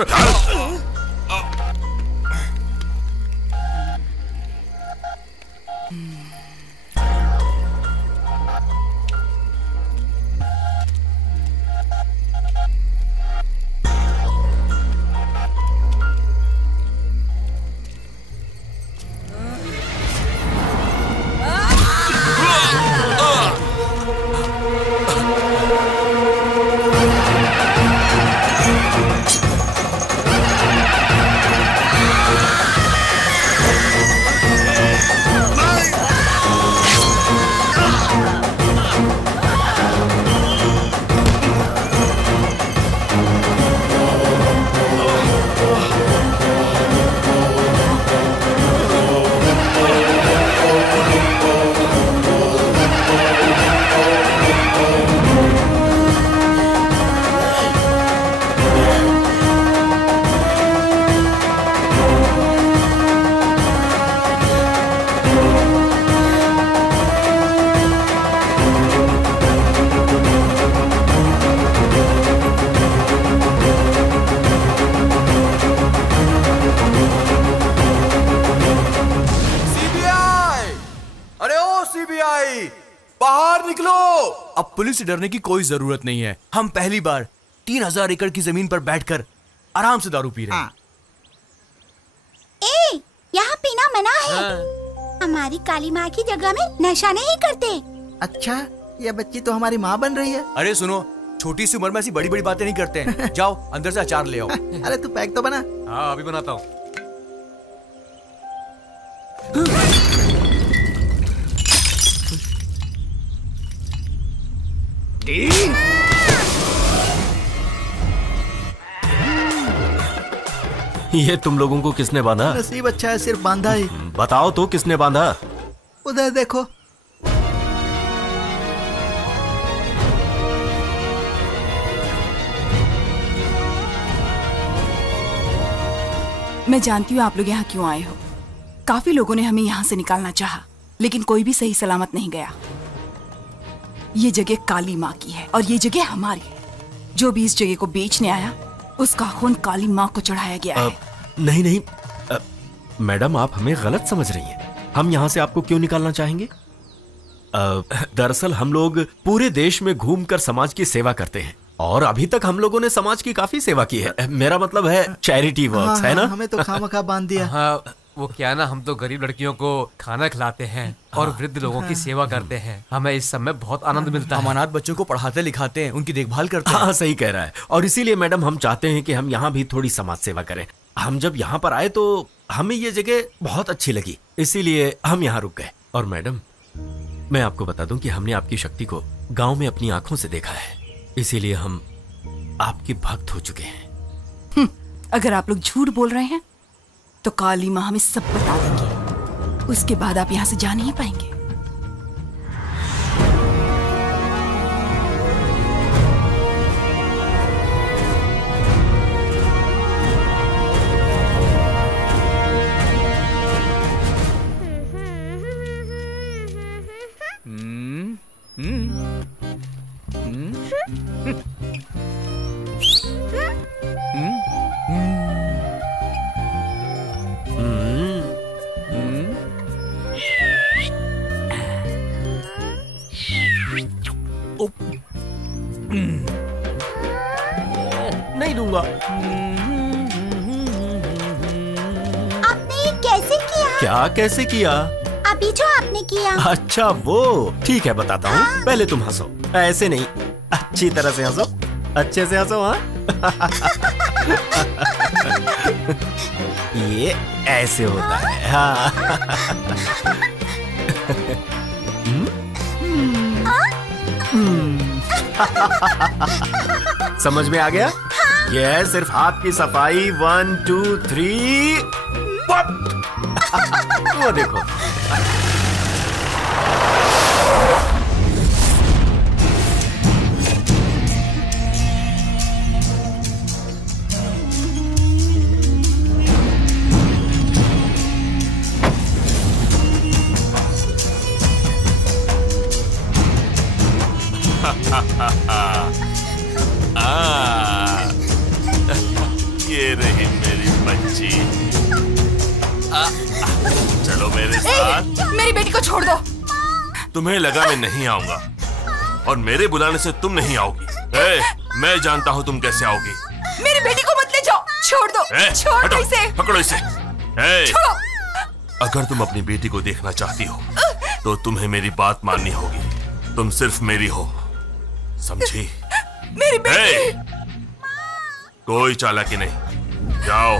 बाहर निकलो। अब पुलिस से डरने की कोई जरूरत नहीं है। हम पहली बार 3000 एकड़ की जमीन पर बैठकर आराम से दारू पी रहे हैं। ए, यहाँ पीना मना है। हमारी काली माँ की जगह में नशा नहीं करते। अच्छा, ये बच्ची तो हमारी माँ बन रही है। अरे सुनो, छोटी सी उम्र में ऐसी बड़ी बड़ी बातें नहीं करते हैं। जाओ अंदर से अचार ले आओ। अरे तू पैक तो बना। हाँ अभी बनाता हूँ। ये तुम लोगों को किसने बांधा? नसीब अच्छा है, सिर्फ बांधा ही। बताओ तो किसने बांधा? उधर देखो। मैं जानती हूँ आप लोग यहाँ क्यों आए हो। काफी लोगों ने हमें यहाँ से निकालना चाहा, लेकिन कोई भी सही सलामत नहीं गया। ये जगह काली माँ की है और ये जगह हमारी है। जो भी इस जगह को बेचने आया उसका खून काली माँ को चढ़ाया गया है। नहीं नहीं मैडम, आप हमें गलत समझ रही हैं। हम यहाँ से आपको क्यों निकालना चाहेंगे? दरअसल हम लोग पूरे देश में घूमकर समाज की सेवा करते हैं और अभी तक हम लोगों ने समाज की काफी सेवा की है। मेरा मतलब है चैरिटी वर्क्स, है ना? हमें तो खामखा बांध दिया। हाँ वो क्या ना, हम तो गरीब लड़कियों को खाना खिलाते हैं और वृद्ध लोगों की सेवा करते हैं। हमें इस सब में बहुत आनंद मिलता है। हम अनाथ बच्चों को पढ़ाते लिखाते हैं, उनकी देखभाल करते हैं। हाँ सही कह रहा है। और इसीलिए मैडम हम चाहते हैं कि हम यहाँ भी थोड़ी समाज सेवा करें। हम जब यहाँ पर आए तो हमें ये जगह बहुत अच्छी लगी, इसीलिए हम यहाँ रुक गए। और मैडम मैं आपको बता दूं कि हमने आपकी शक्ति को गांव में अपनी आंखों से देखा है, इसीलिए हम आपके भक्त हो चुके हैं। अगर आप लोग झूठ बोल रहे हैं तो काली माँ हमें सब बता देंगी। उसके बाद आप यहाँ से जा नहीं पाएंगे। नहीं दूंगा। आपने ये कैसे किया? क्या कैसे किया? अभी जो आपने किया। अच्छा वो ठीक है, बताता हूँ। पहले तुम हंसो, ऐसे नहीं, अच्छी तरह से हंसो, अच्छे से हंसो। हाँ ये ऐसे होता है। हाँ समझ में आ गया? ये है सिर्फ हाथ की सफाई। 1 2 3 वो देखो। ये रही मेरी बच्ची। चलो मेरे साथ। मेरी बेटी को छोड़ दो। तुम्हें लगा मैं नहीं आऊंगा और मेरे बुलाने से तुम नहीं आओगी। मैं जानता हूँ तुम कैसे आओगी। मेरी बेटी को मत ले जाओ। छोड़ दो, छोड़ दो इसे। पकड़ो इसे। अगर तुम अपनी बेटी को देखना चाहती हो तो तुम्हें मेरी बात माननी होगी। तुम सिर्फ मेरी हो, समझी? मेरी बेटी। कोई चालाकी नहीं, जाओ।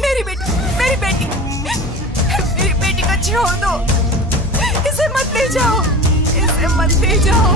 मेरी बेटी, मेरी बेटी, मेरी बेटी को छोड़ दो। इसे मत ले जाओ, इसे मत ले जाओ।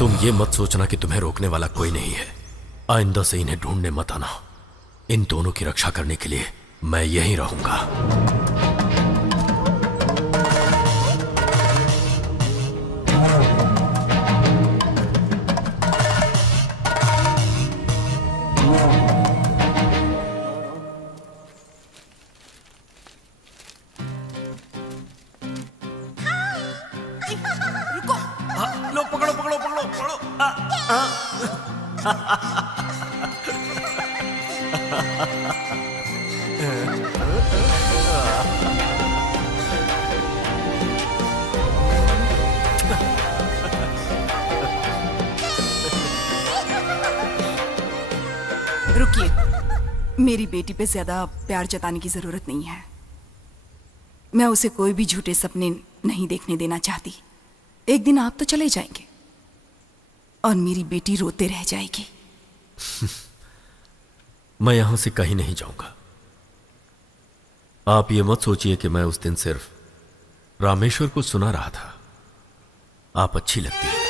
तुम ये मत सोचना कि तुम्हें रोकने वाला कोई नहीं है। आइंदा से इन्हें ढूंढने मत आना। इन दोनों की रक्षा करने के लिए मैं यहीं रहूंगा। लो पकड़ो पकड़ो पकड़ो पकड़ो। रुकिए, मेरी बेटी पे ज्यादा प्यार जताने की जरूरत नहीं है। मैं उसे कोई भी झूठे सपने नहीं देखने देना चाहती। एक दिन आप तो चले जाएंगे और मेरी बेटी रोते रह जाएगी। मैं यहां से कहीं नहीं जाऊंगा। आप ये मत सोचिए कि मैं उस दिन सिर्फ रामेश्वर को सुना रहा था। आप अच्छी लगती है।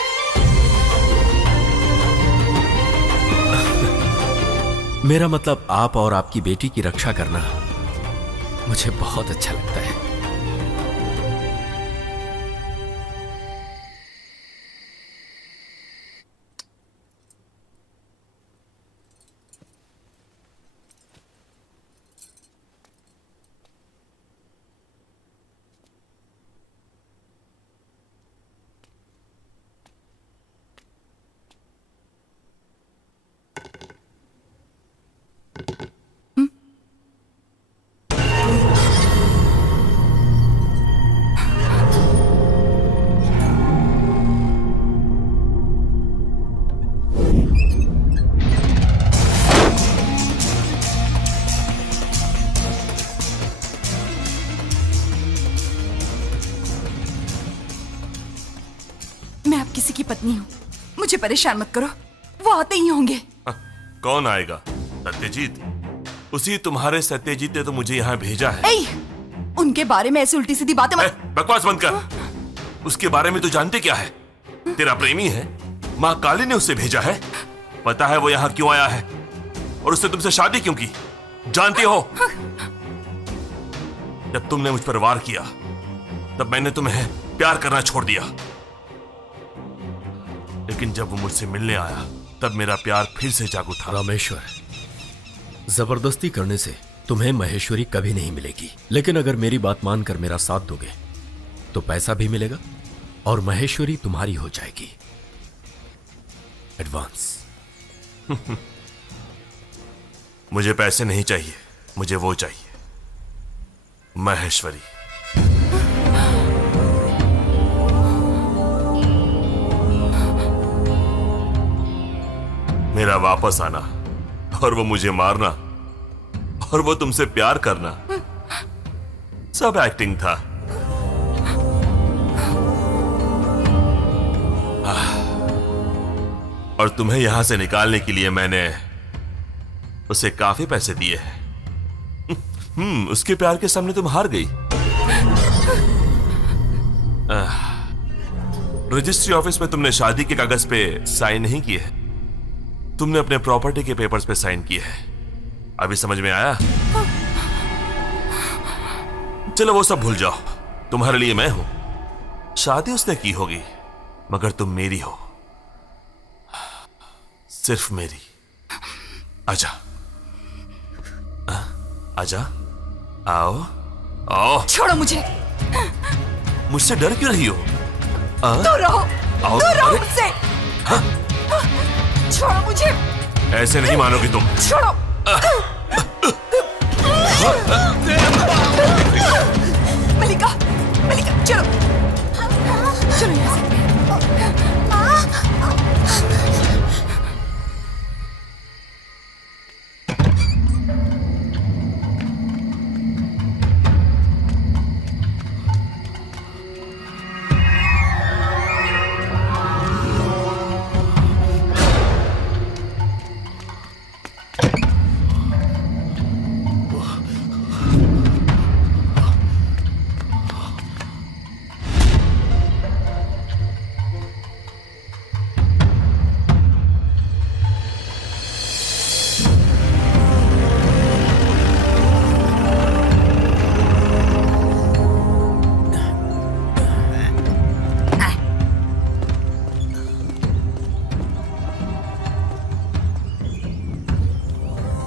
मेरा मतलब आप और आपकी बेटी की रक्षा करना मुझे बहुत अच्छा लगता है। किसी की पत्नी हूँ, मुझे परेशान मत करो। वो आते ही होंगे। कौन आएगा? सत्यजीत। उसी तुम्हारे सत्यजीत ने तो मुझे यहाँ भेजा है। उनके बारे में ऐसी उल्टी सीधी बातें मत। बकवास बंद कर। उसके बारे में तो जानते क्या है? तेरा प्रेमी है, माँ काली ने उसे भेजा है। पता है वो यहाँ क्यों आया है और उसने तुमसे शादी क्यों की? जानती हो? जब तुमने मुझ पर वार किया तब मैंने तुम्हें प्यार करना छोड़ दिया, लेकिन जब वो मुझसे मिलने आया तब मेरा प्यार फिर से जाग उठा। रामेश्वर, जबरदस्ती करने से तुम्हें महेश्वरी कभी नहीं मिलेगी, लेकिन अगर मेरी बात मानकर मेरा साथ दोगे तो पैसा भी मिलेगा और महेश्वरी तुम्हारी हो जाएगी। एडवांस। मुझे पैसे नहीं चाहिए, मुझे वो चाहिए, महेश्वरी। मेरा वापस आना और वो मुझे मारना और वो तुमसे प्यार करना सब एक्टिंग था। और तुम्हें यहां से निकालने के लिए मैंने उसे काफी पैसे दिए हैं। उसके प्यार के सामने तुम हार गई। रजिस्ट्री ऑफिस में तुमने शादी के कागज पे साइन नहीं किए, तुमने अपने प्रॉपर्टी के पेपर्स पे साइन किए हैं। अभी समझ में आया? चलो वो सब भूल जाओ, तुम्हारे लिए मैं हूं। शादी उसने की होगी मगर तुम मेरी हो, सिर्फ मेरी। आजा, आजा, आओ आओ। छोड़ो मुझे। मुझसे डर क्यों रही हो? दूर रहो, दूर रहो मुझसे। छोड़ो मुझे। ऐसे नहीं मानोगी तुम। छोड़ो। मलिका, मलिका, चलो, चलो यहाँ से।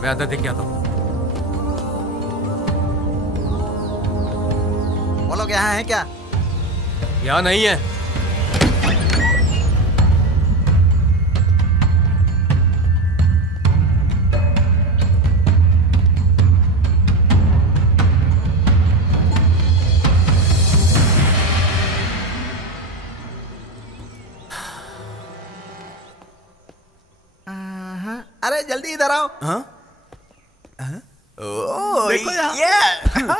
मैं अंदर देख के आता हूँ। वो लोग यहाँ हैं क्या? यहाँ नहीं है। अरे जल्दी इधर आओ। देखो यहाँ।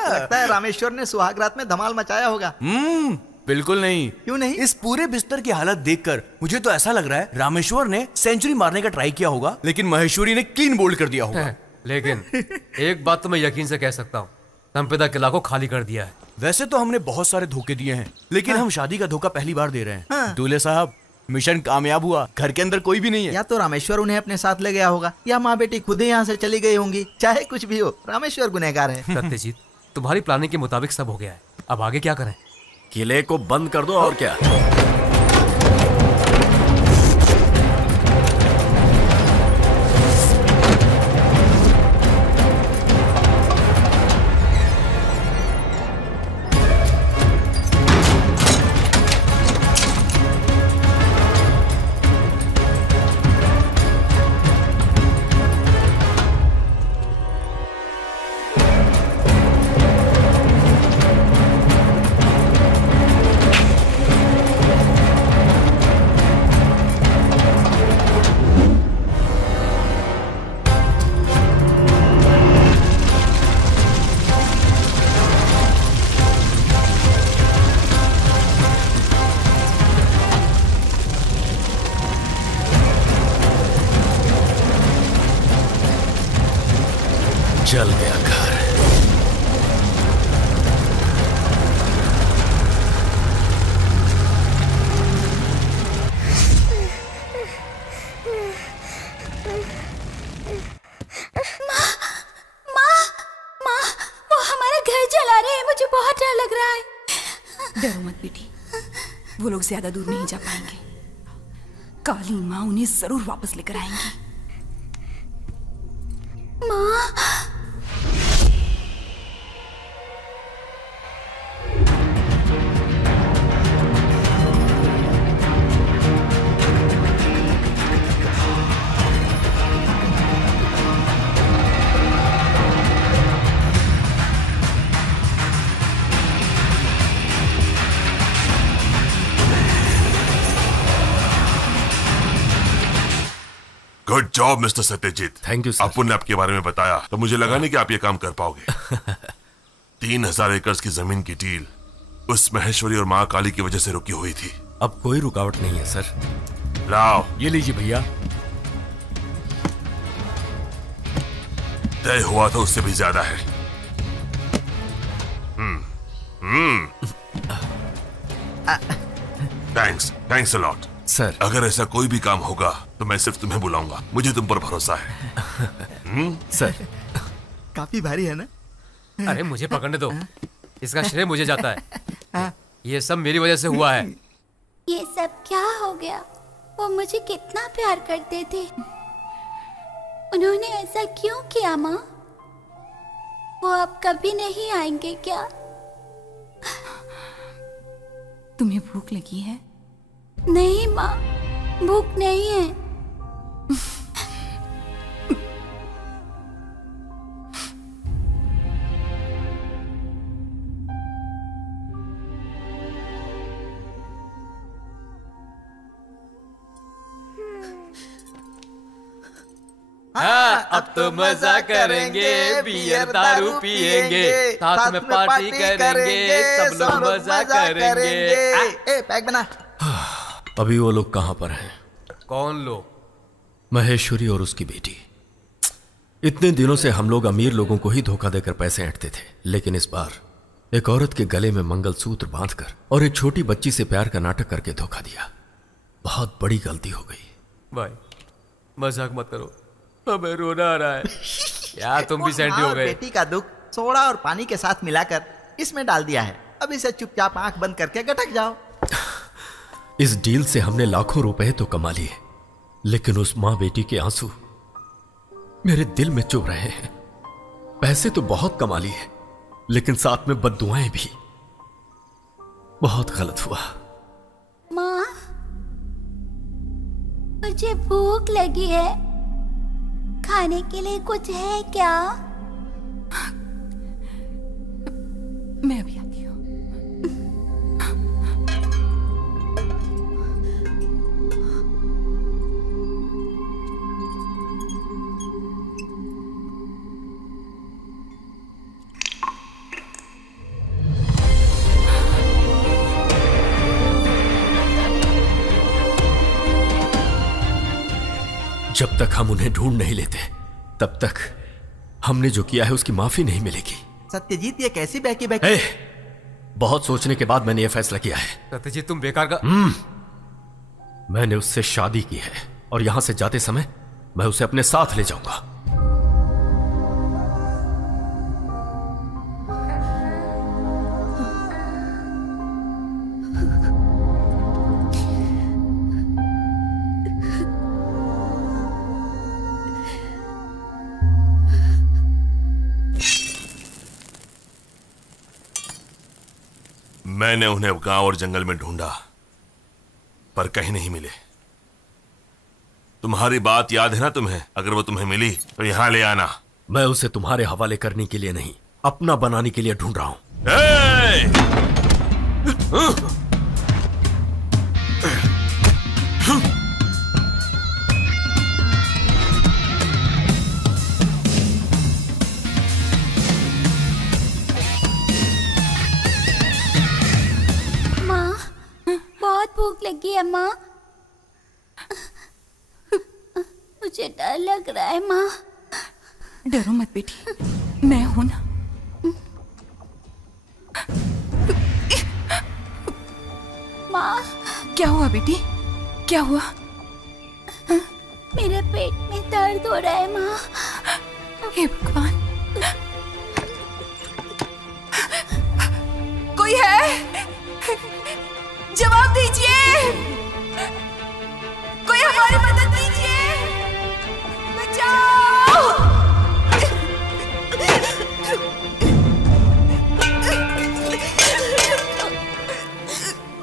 लगता है रामेश्वर ने सुहाग रात में धमाल मचाया होगा। बिल्कुल नहीं। क्यों नहीं? इस पूरे बिस्तर की हालत देखकर मुझे तो ऐसा लग रहा है रामेश्वर ने सेंचुरी मारने का ट्राई किया होगा, लेकिन महेश्वरी ने क्लीन बोल्ड कर दिया होगा। लेकिन एक बात तो मैं यकीन से कह सकता हूँ, संपदा किला को खाली कर दिया है। वैसे तो हमने बहुत सारे धोखे दिए हैं, लेकिन हम शादी का धोखा पहली बार दे रहे हैं। दूल्हे साहब, मिशन कामयाब हुआ। घर के अंदर कोई भी नहीं है। या तो रामेश्वर उन्हें अपने साथ ले गया होगा, या माँ बेटी खुद ही यहाँ से चली गई होंगी। चाहे कुछ भी हो, रामेश्वर गुनहगार है। सत्यजीत, तुम्हारी प्लानिंग के मुताबिक सब हो गया है। अब आगे क्या करें? किले को बंद कर दो और क्या। जल गया घर। बहुत डर लग रहा है। डरो मत बेटी, वो लोग ज्यादा दूर नहीं जा पाएंगे। काली माँ उन्हें जरूर वापस लेकर आएंगी। माँ, good job mister Satyajit. Thank you sir. अपुन ने आपके बारे में बताया तो मुझे लगा नहीं कि आप ये काम कर पाओगे। 3000 एकड़ की जमीन की डील उस महेश्वरी और माँ काली की वजह से रुकी हुई थी। अब कोई रुकावट नहीं है सर। लाओ, ये लीजिए भैया। तय हुआ तो उससे भी ज्यादा है। Thanks a lot sir. अगर ऐसा कोई भी काम होगा तो मैं सिर्फ तुम्हें बुलाऊंगा। मुझे तुम पर भरोसा है। सर। काफी भारी है ना? अरे मुझे पकड़ने दो, इसका श्रेय मुझे जाता है। ये सब मेरी वजह से हुआ है। ये सब क्या हो गया? वो मुझे कितना प्यार करते थे, उन्होंने ऐसा क्यों किया माँ? वो अब कभी नहीं आएंगे क्या? तुम्हें भूख लगी है? नहीं माँ, भूख नहीं है। हाँ, अब तो मजा करेंगे, बियर दारू पिएंगे, साथ में पार्टी करेंगे, सब लोग मजा करेंगे। पैक बना। अभी वो लोग कहां पर हैं? कौन लोग? महेश्वरी और उसकी बेटी। इतने दिनों से हम लोग अमीर लोगों को ही धोखा देकर पैसे ऐंठते थे, लेकिन इस बार एक औरत के गले में मंगलसूत्र बांधकर और एक छोटी बच्ची से प्यार का नाटक करके धोखा दिया। बहुत बड़ी गलती हो गई। भाई मजाक मत करो, हमें रोना आ रहा है। यार तुम भी सैंडी हो गए। बेटी का दुख सोडा और पानी के साथ मिलाकर इसमें डाल दिया है। अब इसे चुपचाप आंख बंद करके गटक जाओ। इस डील से हमने लाखों रुपए तो कमा लिए, लेकिन उस माँ बेटी के आंसू मेरे दिल में चुभ रहे हैं। पैसे तो बहुत कमा लिए, लेकिन साथ में बद्दुआएं भी। बहुत गलत हुआ। माँ, मुझे भूख लगी है, खाने के लिए कुछ है क्या? मैं अभी आती हूँ। जब तक हम उन्हें ढूंढ नहीं लेते, तब तक हमने जो किया है उसकी माफी नहीं मिलेगी। सत्यजीत, ये कैसी बहकी बहकी? बहुत सोचने के बाद मैंने यह फैसला किया है। सत्यजीत, तुम बेकार का। मैंने उससे शादी की है और यहां से जाते समय मैं उसे अपने साथ ले जाऊंगा। मैंने उन्हें गांव और जंगल में ढूंढा, पर कहीं नहीं मिले। तुम्हारी बात याद है ना तुम्हें? अगर वो तुम्हें मिली तो यहां ले आना। मैं उसे तुम्हारे हवाले करने के लिए नहीं, अपना बनाने के लिए ढूंढ रहा हूं। बहुत भूख लगी है माँ। मुझे डर लग रहा है माँ। डरो मत बेटी, मैं हूं ना। माँ, क्या हुआ बेटी? क्या हुआ? मेरे पेट में दर्द हो रहा है माँ। हे भगवान, कोई है? जवाब दीजिए, कोई हमारी मदद कीजिए, बचाओ।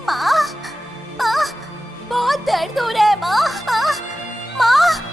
माँ, माँ, बहुत दर्द हो रहा है माँ। माँ,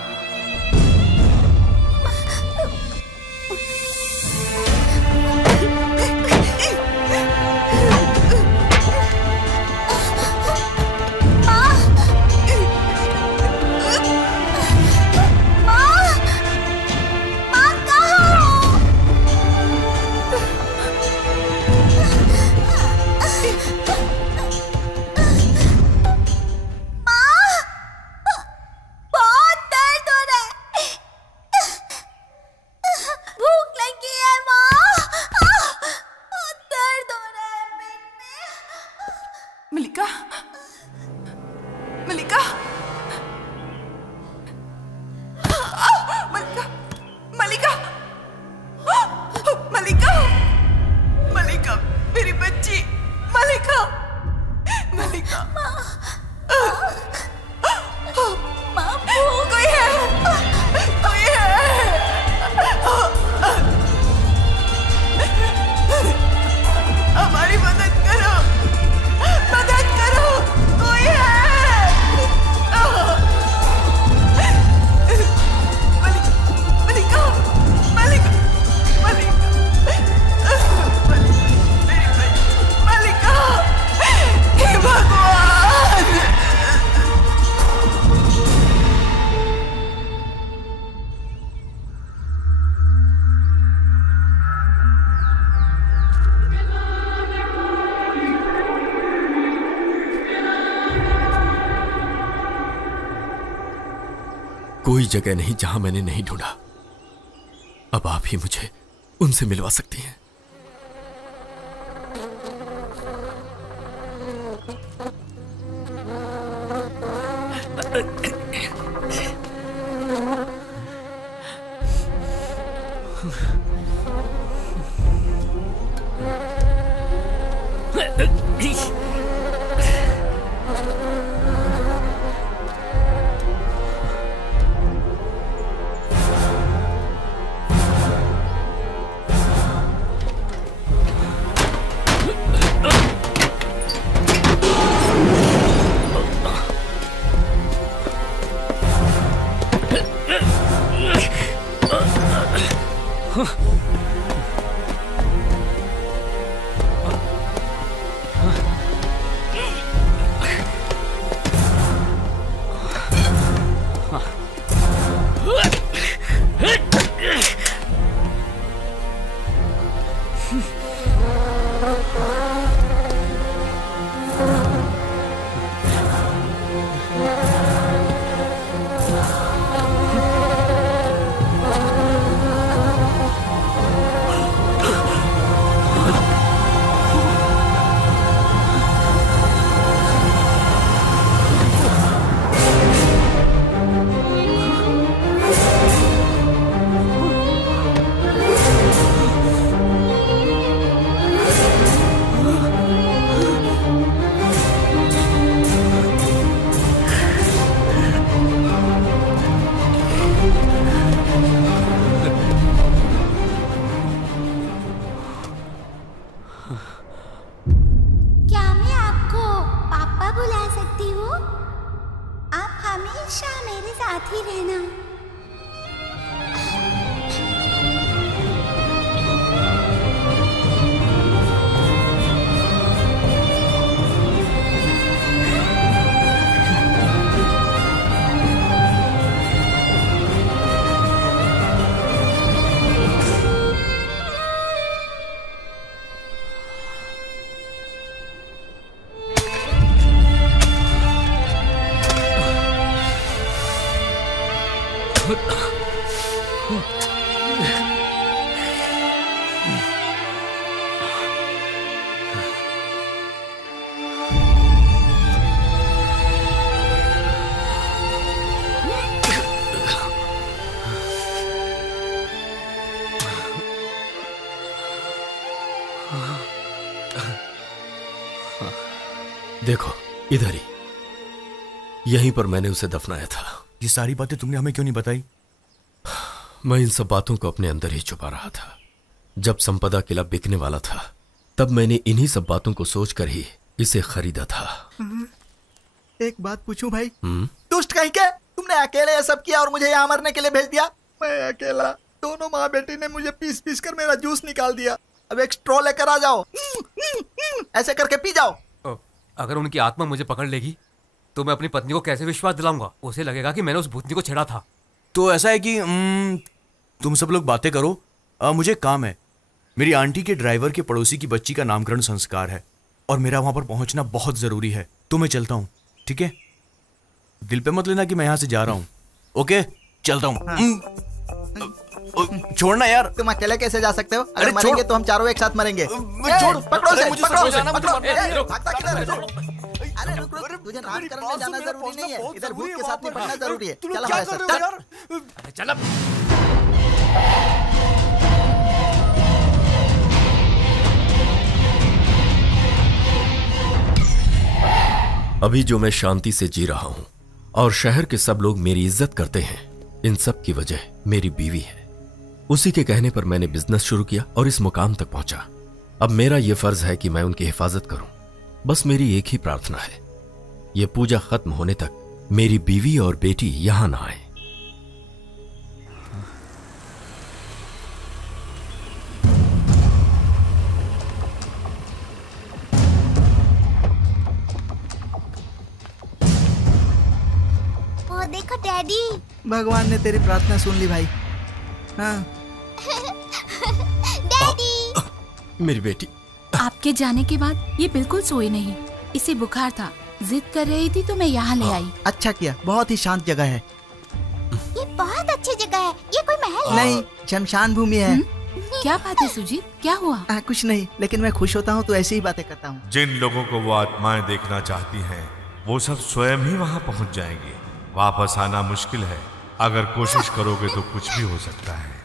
कोई जगह नहीं जहां मैंने नहीं ढूंढा। अब आप ही मुझे उनसे मिलवा सकती हैं। देखो इधर ही, यहीं पर मैंने उसे दफनाया था। ये सारी बातें तुमने हमें क्यों नहीं बताई? मैं इन सब बातों को अपने अंदर ही छुपा रहा था। जब संपदा किला बिकने वाला था तब मैंने इन्हीं सब बातों को सोचकर ही इसे खरीदा था। एक बात पूछूं भाई? दुष्ट कहीं के, तुमने अकेले ये सब किया और मुझे यहाँ मरने के लिए भेज दिया? मैं अकेला, दोनों माँ बेटी ने मुझे पीस पीस कर मेरा जूस निकाल दिया। अब एक स्ट्रॉ लेकर आ जाओ, ऐसे करके पी जाओ। अगर उनकी आत्मा मुझे पकड़ लेगी तो मैं अपनी पत्नी को कैसे विश्वास दिलाऊंगा? उसे लगेगा कि मैंने उस भूतनी को छेड़ा था। तो ऐसा है कि तुम सब लोग बातें करो, मुझे काम है। मेरी आंटी के ड्राइवर के पड़ोसी की बच्ची का नामकरण संस्कार है और मेरा वहां पर पहुंचना बहुत जरूरी है, तो मैं चलता हूँ। ठीक है, दिल पे मत लेना कि मैं यहाँ से जा रहा हूँ। ओके, चलता हूँ। छोड़ना यार। तुम अकेले कैसे जा सकते हो? अरे मरेंगे तो हम चारों एक साथ मरेंगे। छोड़, पकड़ो से, पकड़ो से, भागता किधर है? अरे रुक रुक, तुझे नामकरण में जाना जरूरी नहीं है, इधर भूत के साथ निपटना जरूरी है। चल हमारे साथ, चल। अभी जो मैं शांति से जी रहा हूं और शहर के सब लोग मेरी इज्जत करते हैं, इन सब की वजह मेरी बीवी है। उसी के कहने पर मैंने बिजनेस शुरू किया और इस मुकाम तक पहुंचा। अब मेरा यह फर्ज है कि मैं उनकी हिफाजत करूं। बस मेरी एक ही प्रार्थना है, यह पूजा खत्म होने तक मेरी बीवी और बेटी यहां ना आए। वो देखो डैडी, भगवान ने तेरी प्रार्थना सुन ली भाई। हाँ। डैडी, मेरी बेटी। आपके जाने के बाद ये बिल्कुल सोई नहीं, इसे बुखार था, जिद कर रही थी तो मैं यहाँ ले आई। अच्छा किया, बहुत ही शांत जगह है। ये बहुत अच्छी जगह है। ये कोई महल है? नहीं, शमशान भूमि है। क्या बात है सुजीत, क्या हुआ? कुछ नहीं, लेकिन मैं खुश होता हूँ तो ऐसी ही बातें करता हूँ। जिन लोगों को वो आत्माएं देखना चाहती हैं, वो सब स्वयं ही वहां पहुंच जाएंगे। वापस आना मुश्किल है, अगर कोशिश करोगे तो कुछ भी हो सकता है।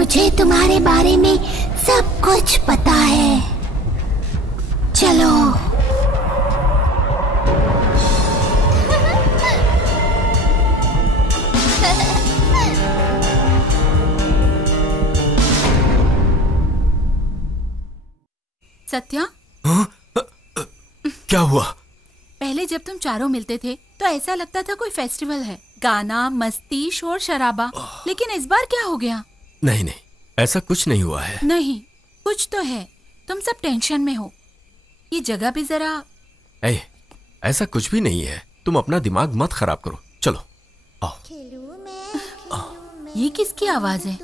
मुझे तुम्हारे बारे में सब कुछ पता है। चलो। सत्या, क्या हुआ? पहले जब तुम चारों मिलते थे तो ऐसा लगता था कोई फेस्टिवल है, गाना, मस्ती, शोर शराबा। लेकिन इस बार क्या हो गया? नहीं नहीं, ऐसा कुछ नहीं हुआ है। नहीं, कुछ तो है। तुम सब टेंशन में हो। ये जगह भी जरा। ऐसा कुछ भी नहीं है, तुम अपना दिमाग मत खराब करो। चलो आओ। ये किसकी आवाज है?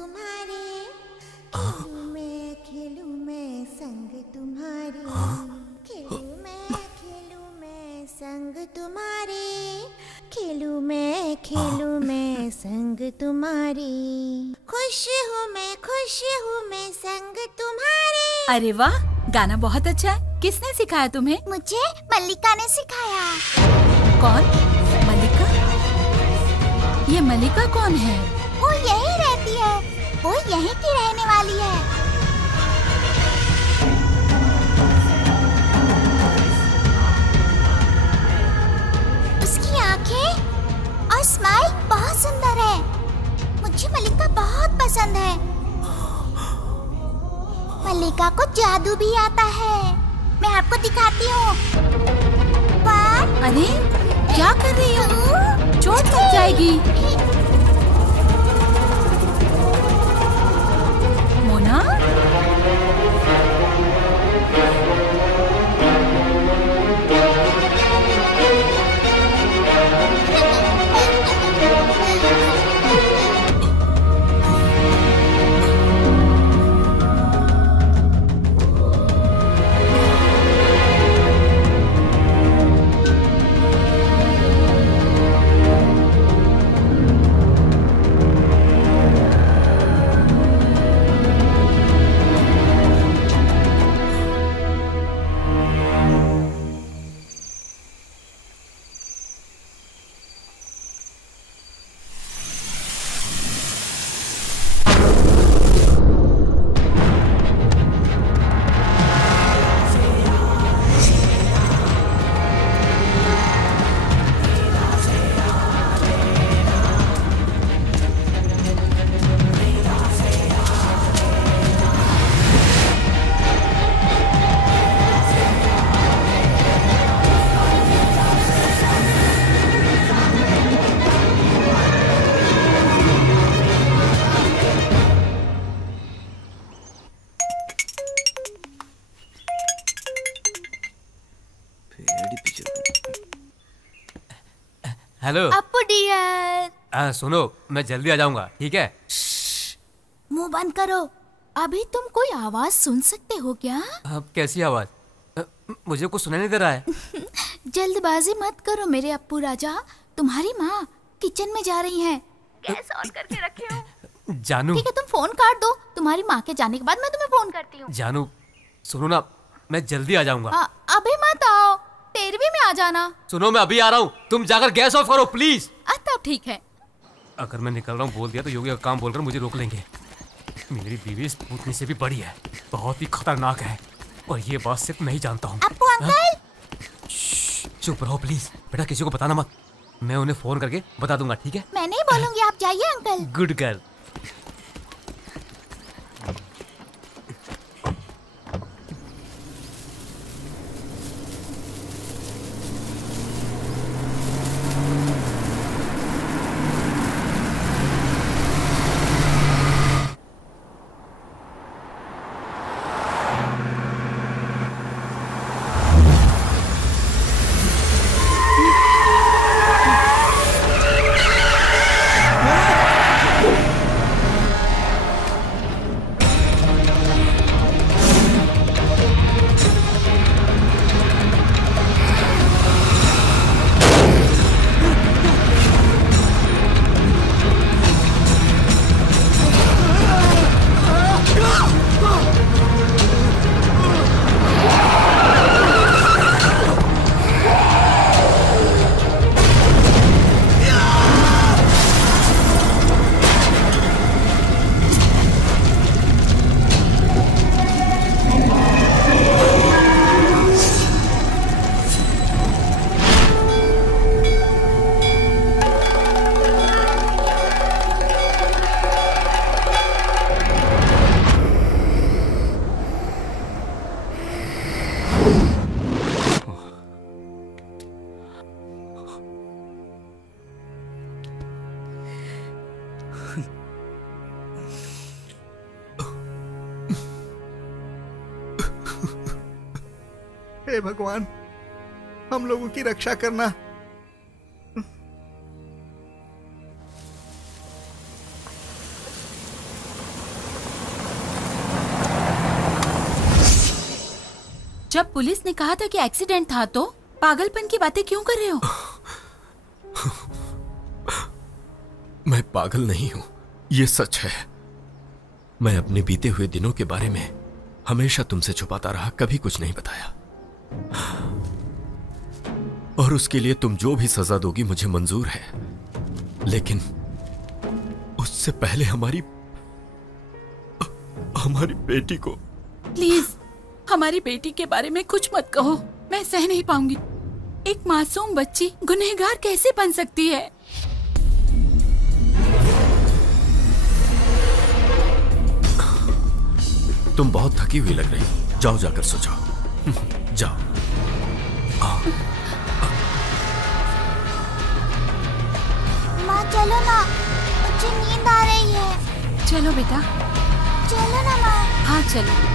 खेलूं मैं संग तुम्हारी, खुश हूँ मैं संग तुम्हारे। अरे वाह, गाना बहुत अच्छा है। किसने सिखाया तुम्हें? मुझे मल्लिका ने सिखाया। कौन? मल्लिका? ये मल्लिका कौन है? वो यहीं रहती है, वो यहीं की रहने वाली है। उसकी आंखें और स्माइल बहुत सुंदर है। मुझे मल्लिका बहुत पसंद है। मल्लिका को जादू भी आता है, मैं आपको दिखाती हूँ। अरे क्या कर रही हो? चोट लग जाएगी। मोना, हेलो अपू डियर। सुनो, मैं जल्दी आ जाऊंगा, ठीक है? मुंह बंद करो। अभी तुम कोई आवाज सुन सकते हो क्या? अब कैसी आवाज? मुझे कुछ सुनाई नहीं दे रहा है। जल्दबाजी मत करो मेरे अपू राजा। तुम्हारी माँ किचन में जा रही है। गैस ऑन करके रखे हो। जानू, ठीक है, तुम फोन काट दो। तुम्हारी माँ के जाने के बाद मैं तुम्हें फोन करती हूँ। जानू सुनो ना, मैं जल्दी आ जाऊंगा। अभी मत आओ, 13वीं में आ जाना। सुनो, मैं अभी आ रहा हूँ, तुम जाकर गैस ऑफ करो प्लीज। तब ठीक है। अगर मैं निकल रहा हूँ बोल दिया तो योगी का काम बोलकर मुझे रोक लेंगे। मेरी बीवी इस पूतनी से भी बड़ी है, बहुत ही खतरनाक है, और ये बात सिर्फ मैं ही जानता हूँ। अपू अंकल, चुप रहो प्लीज। बेटा किसी को बताना मत, मैं उन्हें फोन करके बता दूंगा, ठीक है? मैं नहीं बोलूंगी, आप जाइए अंकल। Good girl. हे भगवान, हम लोगों की रक्षा करना। जब पुलिस ने कहा था कि एक्सीडेंट था तो पागलपन की बातें क्यों कर रहे हो? मैं पागल नहीं हूं, ये सच है। मैं अपने बीते हुए दिनों के बारे में हमेशा तुमसे छुपाता रहा, कभी कुछ नहीं बताया। और उसके लिए तुम जो भी सजा दोगी मुझे मंजूर है, लेकिन उससे पहले हमारी बेटी को। प्लीज हमारी बेटी के बारे में कुछ मत कहो, मैं सह नहीं पाऊंगी। एक मासूम बच्ची गुनहगार कैसे बन सकती है? तुम बहुत थकी हुई लग रही हो, जाओ जाकर सो जाओ। जाओ। माँ चलो ना, मुझे नींद आ रही है। चलो बेटा, चलो ना माँ। हाँ चलो।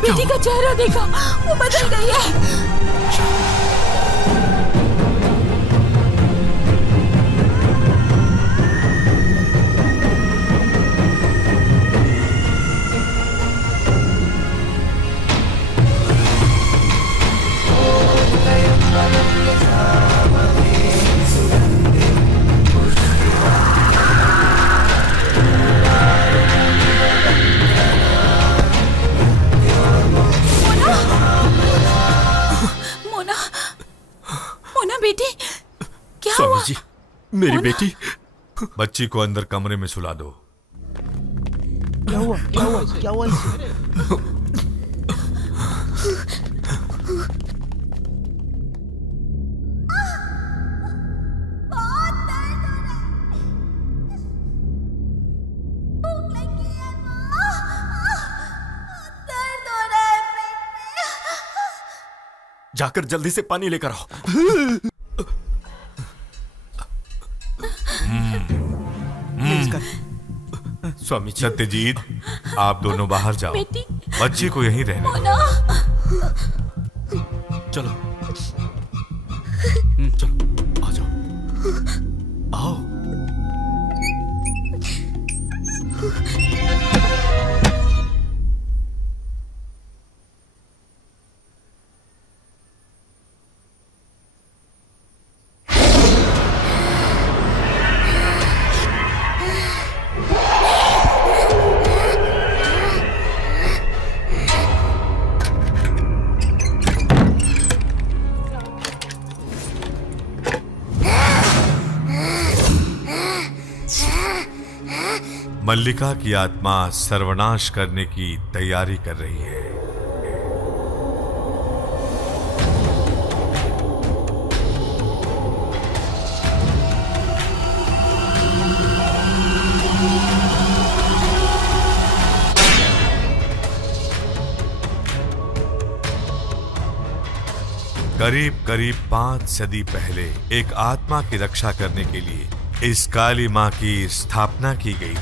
बेटी का चेहरा देखा, वो बदल गई है। स्वामी जी, मेरी बेटी। बच्ची को अंदर कमरे में सुला दो। क्या हुआ? क्या हुआ? क्या हुआ? जाकर जल्दी से पानी लेकर आओ। स्वामी जी। सत्यजीत, आप दोनों बाहर जाओ, बच्ची को यहीं रहने दो। चलो चलो, आ जाओ, आओ। मल्लिका की आत्मा सर्वनाश करने की तैयारी कर रही है। करीब करीब 5 सदी पहले एक आत्मा की रक्षा करने के लिए इस काली मां की स्थापना की गई।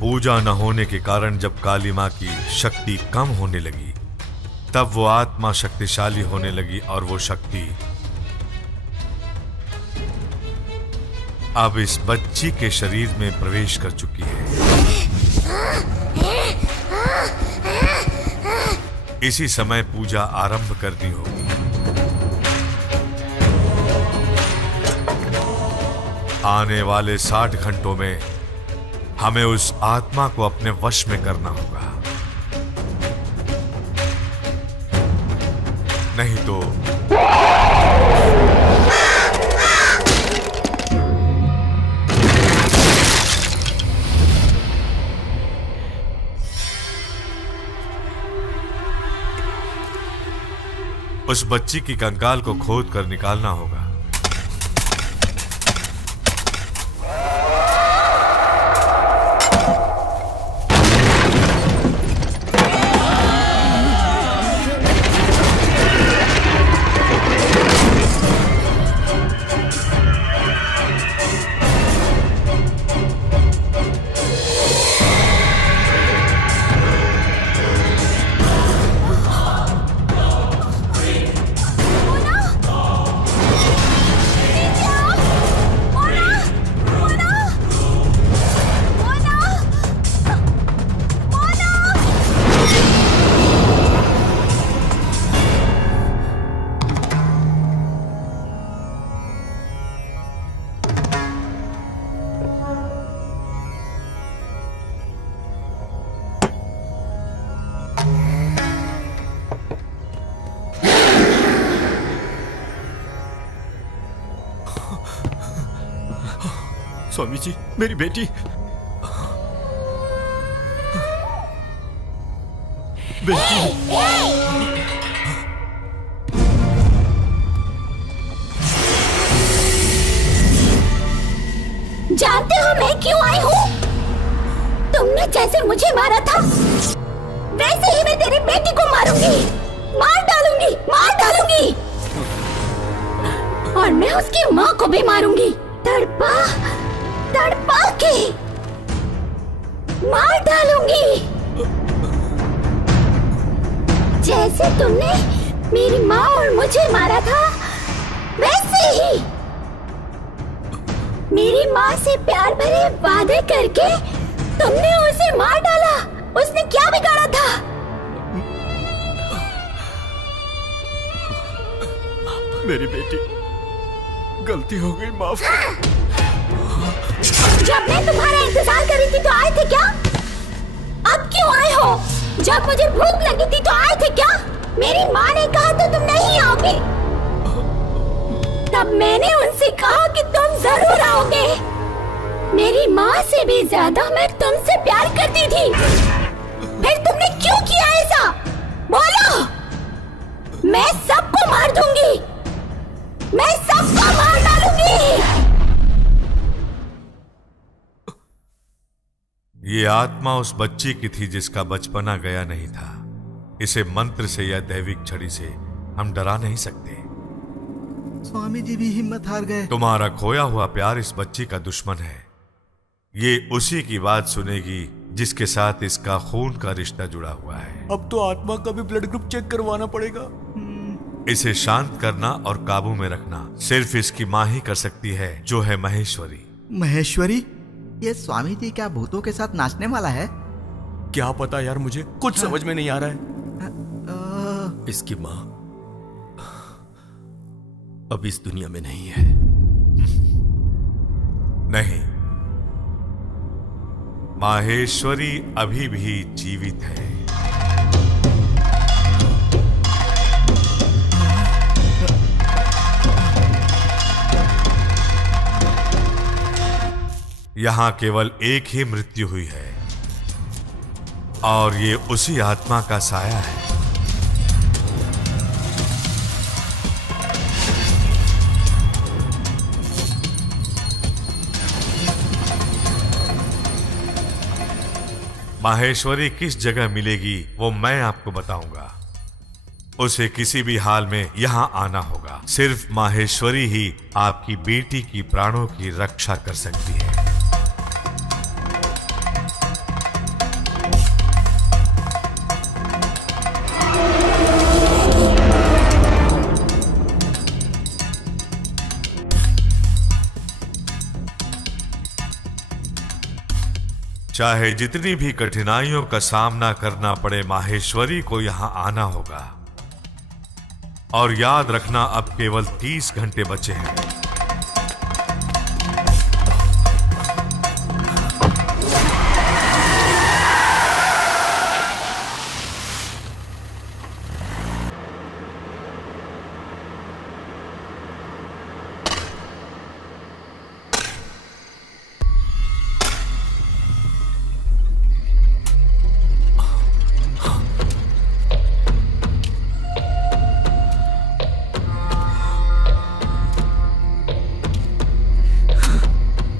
पूजा न होने के कारण जब काली मां की शक्ति कम होने लगी, तब वो आत्मा शक्तिशाली होने लगी और वो शक्ति अब इस बच्ची के शरीर में प्रवेश कर चुकी है। इसी समय पूजा आरंभ करनी होगी। आने वाले 60 घंटों में हमें उस आत्मा को अपने वश में करना होगा, नहीं तो उस बच्ची की कंकाल को खोद कर निकालना होगा। स्वामी जी, मेरी बेटी जानते हो मैं क्यों आई हूँ? तुमने जैसे मुझे मारा था, वैसे ही मैं तेरी बेटी को मारूंगी, मार डालूंगी, मार डालूंगी, और मैं उसकी माँ को भी मारूंगी, तड़पा तड़पा के मार डालूंगी। जैसे तुमने मेरी माँ और मुझे मारा था, वैसे ही मेरी माँ से प्यार भरे वादे करके तुमने उसे मार डाला। उसने क्या बिगाड़ा था? मेरी बेटी, गलती हो गई, माफ करो। जब मैं तुम्हारा इंतजार कर रही थी तो आए थे क्या? अब क्यों आए हो? जब मुझे भूख लगी थी तो आए थे क्या? मेरी माँ ने कहा तो तुम नहीं आओगे। तब मैंने उनसे कहा कि तुम जरूर आओगे। मेरी माँ से भी ज्यादा मैं तुमसे प्यार करती थी। फिर तुमने क्यों किया ऐसा? बोलो। मैं सबको मार दूंगी, मैं सबको मार डालूंगी। ये आत्मा उस बच्ची की थी जिसका बचपना गया नहीं था। इसे मंत्र से या दैविक छड़ी से हम डरा नहीं सकते। स्वामी जी भी हिम्मत हार गए। तुम्हारा खोया हुआ प्यार इस बच्ची का दुश्मन है। ये उसी की बात सुनेगी जिसके साथ इसका खून का रिश्ता जुड़ा हुआ है। अब तो आत्मा का भी ब्लड ग्रुप चेक करवाना पड़ेगा। इसे शांत करना और काबू में रखना सिर्फ इसकी माँ ही कर सकती है, जो है महेश्वरी। महेश्वरी? ये स्वामी जी क्या भूतों के साथ नाचने वाला है? क्या पता यार, मुझे कुछ समझ में नहीं आ रहा है। इसकी माँ अब इस दुनिया में नहीं है। नहीं, माहेश्वरी अभी भी जीवित है। यहां केवल एक ही मृत्यु हुई है और ये उसी आत्मा का साया है। माहेश्वरी किस जगह मिलेगी वो मैं आपको बताऊंगा। उसे किसी भी हाल में यहाँ आना होगा। सिर्फ माहेश्वरी ही आपकी बेटी की प्राणों की रक्षा कर सकती है। चाहे जितनी भी कठिनाइयों का सामना करना पड़े, माहेश्वरी को यहां आना होगा। और याद रखना, अब केवल 30 घंटे बचे हैं।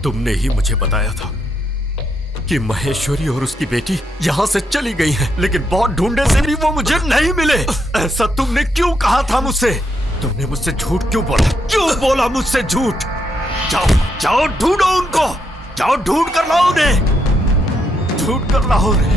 तुमने ही मुझे बताया था कि महेश्वरी और उसकी बेटी यहाँ से चली गई हैं, लेकिन बहुत ढूंढने से भी वो मुझे नहीं मिले। ऐसा तुमने क्यों कहा था मुझसे? तुमने मुझसे झूठ क्यों बोला? क्यों बोला मुझसे झूठ? जाओ जाओ ढूंढो उनको, जाओ ढूंढ कर लाओ उन्हें, ढूंढ कर लाओ उन्हें।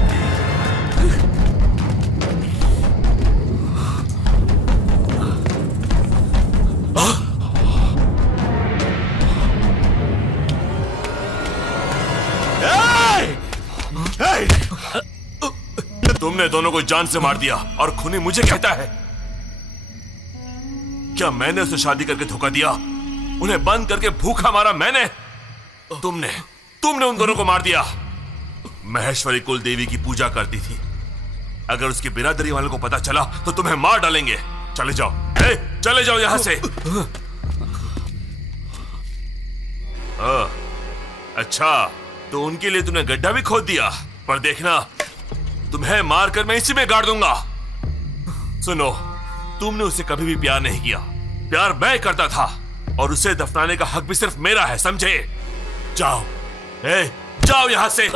तुमने दोनों को जान से मार दिया और खूनी मुझे कहता है। क्या मैंने उसे शादी करके धोखा दिया? उन्हें बंद करके भूखा मारा मैंने? तुमने उन दोनों को मार दिया। महेश्वरी कुल देवी की पूजा करती थी। अगर उसकी बिरादरी वालों को पता चला तो तुम्हें मार डालेंगे। चले जाओ, चले जाओ यहां से। अच्छा, तो उनके लिए तुमने गड्ढा भी खोद दिया, पर देखना तुम्हें मारकर मैं इसी में गाड़ दूंगा। सुनो, तुमने उसे कभी भी प्यार नहीं किया, प्यार मैं करता था, और उसे दफनाने का हक भी सिर्फ मेरा है, समझे? जाओ, जाओ यहां से।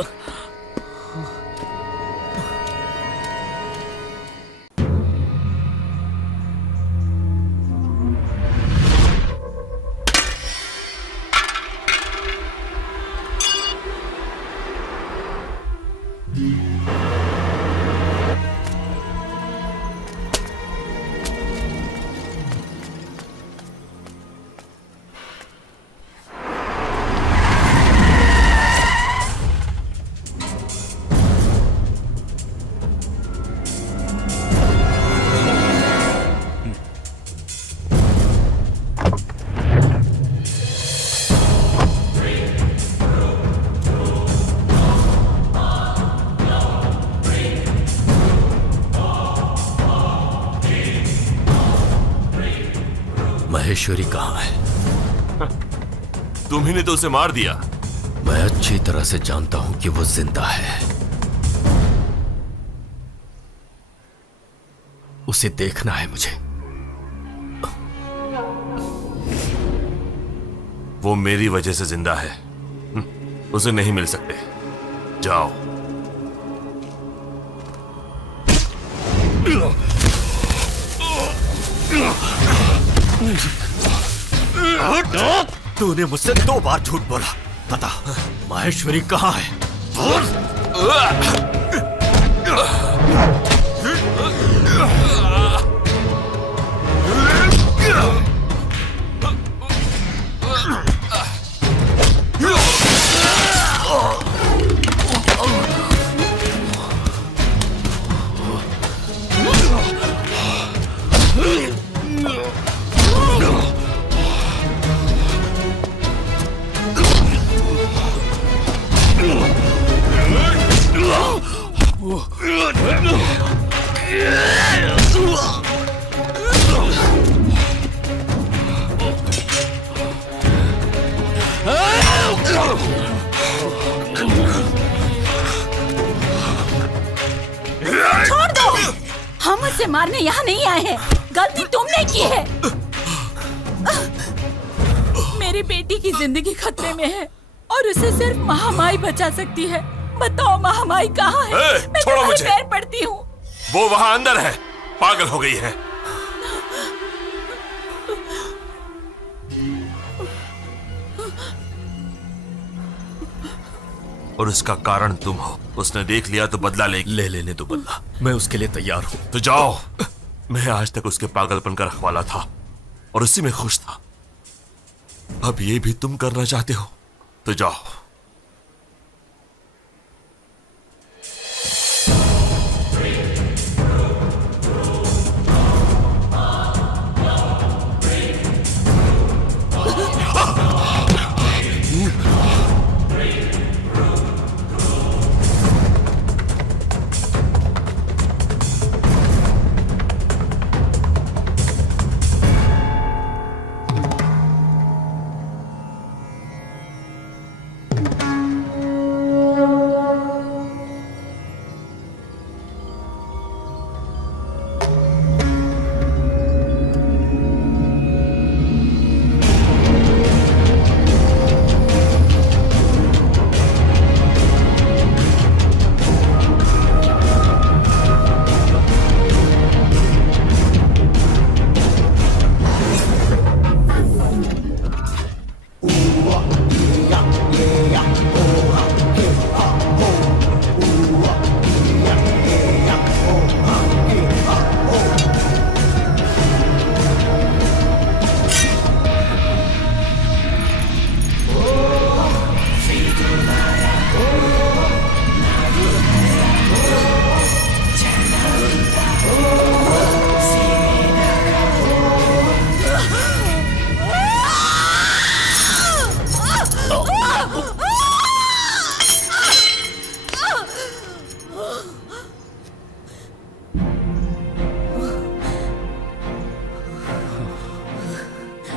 महेश्वरी कहाँ है? तुम्ही ने तो उसे मार दिया। मैं अच्छी तरह से जानता हूं कि वो जिंदा है। उसे देखना है मुझे। वो मेरी वजह से जिंदा है, उसे नहीं मिल सकते। जाओ। तूने मुझसे 2 बार झूठ बोला। बता, महेश्वरी कहाँ है? छोड़ दो, हम उसे मारने यहाँ नहीं आए हैं। गलती तुमने की है। मेरी बेटी की जिंदगी खतरे में है और उसे सिर्फ महामाई बचा सकती है। बताओ महामाई कहाँ है? मैं तुम्हारे पैर पड़ती हूँ। वो वहाँ अंदर है, पागल हो गई है। और उसका कारण तुम हो। उसने देख लिया तो बदला ले लेने तो बदला, मैं उसके लिए तैयार हूं। तो जाओ। मैं आज तक उसके पागलपन का रखवाला था और उसी में खुश था। अब ये भी तुम करना चाहते हो तो जाओ।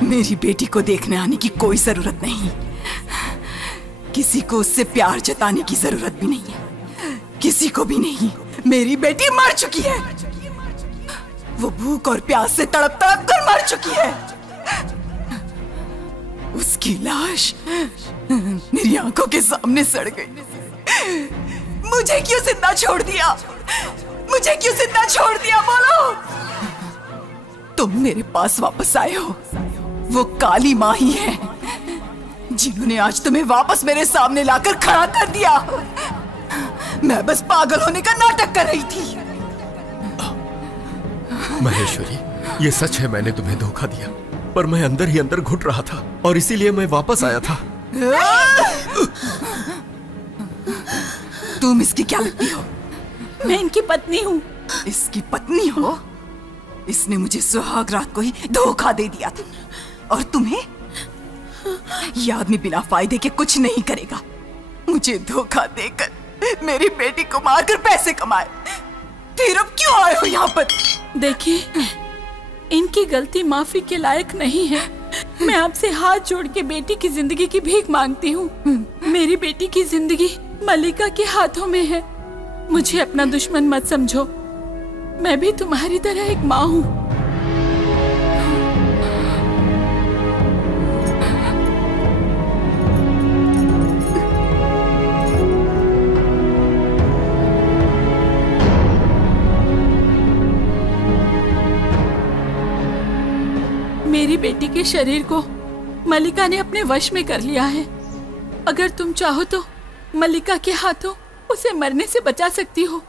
मेरी बेटी को देखने आने की कोई जरूरत नहीं। किसी को उससे प्यार जताने की जरूरत भी नहीं है, किसी को भी नहीं। मेरी बेटी मर चुकी है। वो भूख और प्यास से तड़प तड़प कर मर चुकी है। उसकी लाश मेरी आंखों के सामने सड़ गई। मुझे क्यों जिंदा छोड़ दिया? मुझे क्यों जिंदा छोड़ दिया? बोलो। तुम मेरे पास वापस आए हो, वो काली माँ ही है जिन्होंने आज तुम्हें वापस मेरे सामने लाकर खड़ा कर दिया। मैं बस पागल होने का नाटक कर रही थी। महेश्वरी, ये सच है, मैंने तुम्हें धोखा दिया, पर मैं अंदर ही अंदर घुट रहा था और इसीलिए मैं वापस आया था। तुम इसकी क्या लगती हो? मैं इनकी पत्नी हूँ। इसकी पत्नी हो? इसने मुझे सुहाग रात को ही धोखा दे दिया था। और तुम्हें? ये आदमी बिना फायदे के कुछ नहीं करेगा। मुझे धोखा देकर मेरी बेटी को मारकर पैसे कमाए। फिर अब क्यों आए हो यहाँ पर? देखिए, इनकी गलती माफी के लायक नहीं है। मैं आपसे हाथ जोड़ के बेटी की जिंदगी की भीख मांगती हूँ। मेरी बेटी की जिंदगी मलिका के हाथों में है। मुझे अपना दुश्मन मत समझो। मैं भी तुम्हारी तरह एक माँ हूँ। मेरी बेटी के शरीर को मलिका ने अपने वश में कर लिया है। अगर तुम चाहो तो मलिका के हाथों उसे मरने से बचा सकती हो।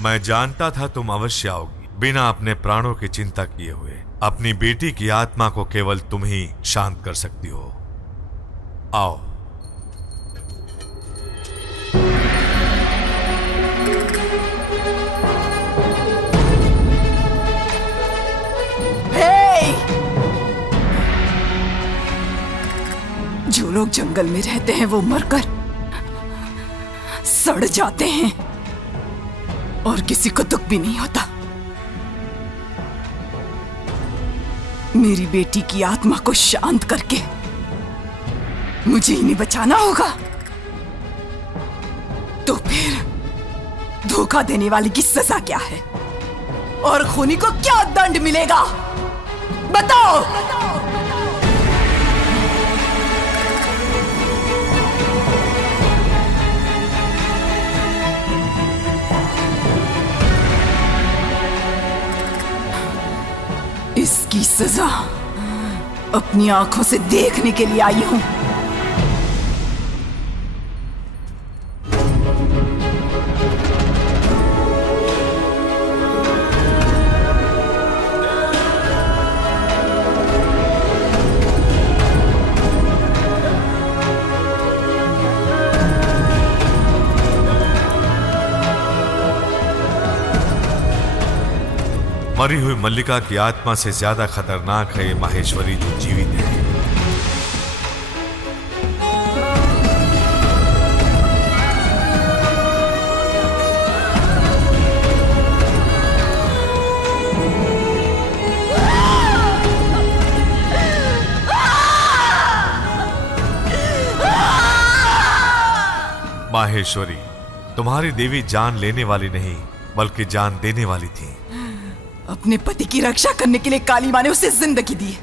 मैं जानता था तुम अवश्य आओगी, बिना अपने प्राणों की चिंता किए हुए। अपनी बेटी की आत्मा को केवल तुम ही शांत कर सकती हो। आओ। जो लोग जंगल में रहते हैं वो मरकर सड़ जाते हैं और किसी को दुख भी नहीं होता। मेरी बेटी की आत्मा को शांत करके मुझे इन्हें बचाना होगा। तो फिर धोखा देने वाले की सजा क्या है और खूनी को क्या दंड मिलेगा? बताओ। इसकी सजा अपनी आंखों से देखने के लिए आई हूं। मरी हुई मल्लिका की आत्मा से ज्यादा खतरनाक है ये माहेश्वरी जो जीवित है। माहेश्वरी, तुम्हारी देवी जान लेने वाली नहीं बल्कि जान देने वाली थी। अपने पति की रक्षा करने के लिए काली माँ ने उसे जिंदगी दी,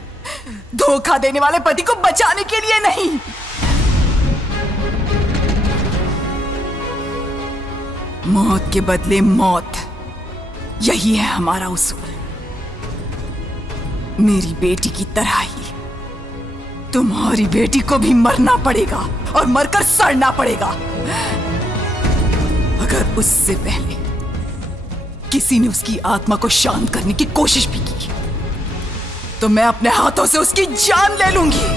धोखा देने वाले पति को बचाने के लिए नहीं। मौत के बदले मौत, यही है हमारा उसूल। मेरी बेटी की तरह ही तुम्हारी बेटी को भी मरना पड़ेगा और मरकर सड़ना पड़ेगा। अगर उससे पहले किसी ने उसकी आत्मा को शांत करने की कोशिश भी की तो मैं अपने हाथों से उसकी जान ले लूंगी।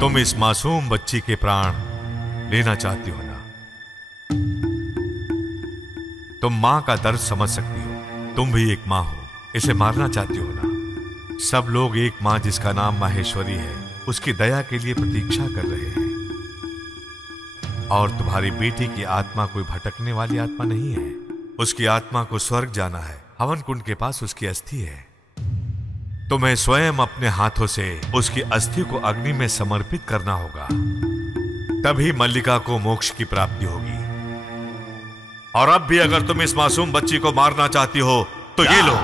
तुम इस मासूम बच्ची के प्राण लेना चाहती हो ना? तुम मां का दर्द समझ सकती हो, तुम भी एक मां हो, इसे मारना चाहती हो ना? सब लोग एक मां जिसका नाम माहेश्वरी है उसकी दया के लिए प्रतीक्षा कर रहे हैं। और तुम्हारी बेटी की आत्मा कोई भटकने वाली आत्मा नहीं है, उसकी आत्मा को स्वर्ग जाना है। हवन कुंड के पास उसकी अस्थि है। तुम्हें स्वयं अपने हाथों से उसकी अस्थि को अग्नि में समर्पित करना होगा, तभी मल्लिका को मोक्ष की प्राप्ति होगी। और अब भी अगर तुम इस मासूम बच्ची को मारना चाहती हो तो ये लो।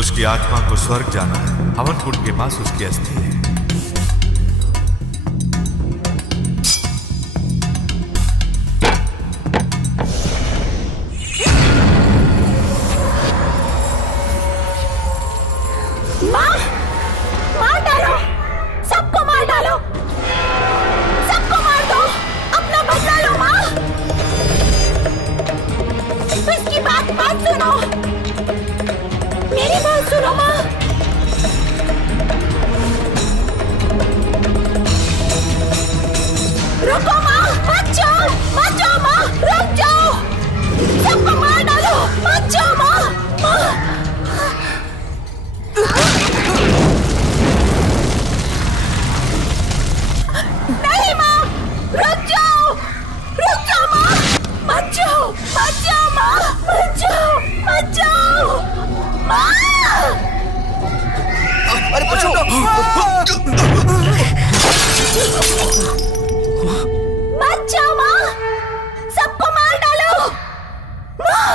उसकी आत्मा को स्वर्ग जाना है। हवन कुंड के पास उसकी अस्थि है। मार डालो, सबको मार डालो, सबको मार दो, अपना बदला लो माँ। इसकी बात मत सुनो, मेरी बात सुनो माँ। रुको माँ, मत जाओ माँ, रुक जाओ, सबको मार डालो, मत जाओ माँ। नहीं माँ, रुक जाओ माँ, मत जाओ माँ, मत जाओ माँ। अरे बचो! मत जाओ माँ, सबको मार डालो माँ।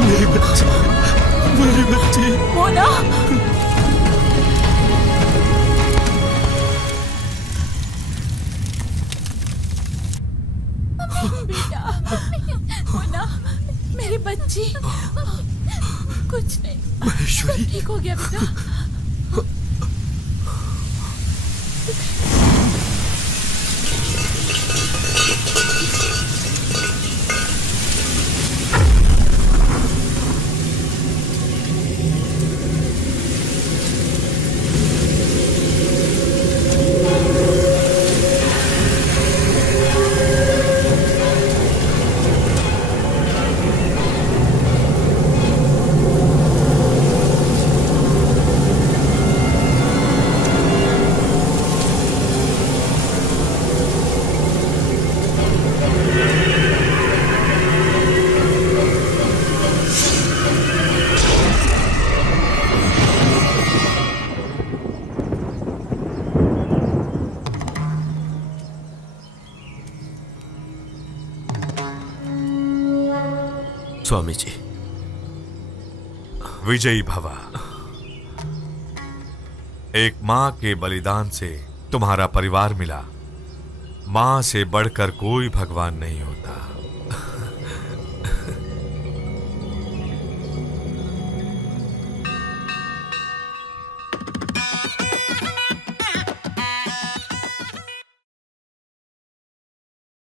मेरी बच्ची मोना। बेटा, मोना, मेरी बच्ची, कुछ नहीं, महेश्वरी, ठीक हो गया बेटा। स्वामी जी। विजयी भवा। एक मां के बलिदान से तुम्हारा परिवार मिला। मां से बढ़कर कोई भगवान नहीं होता।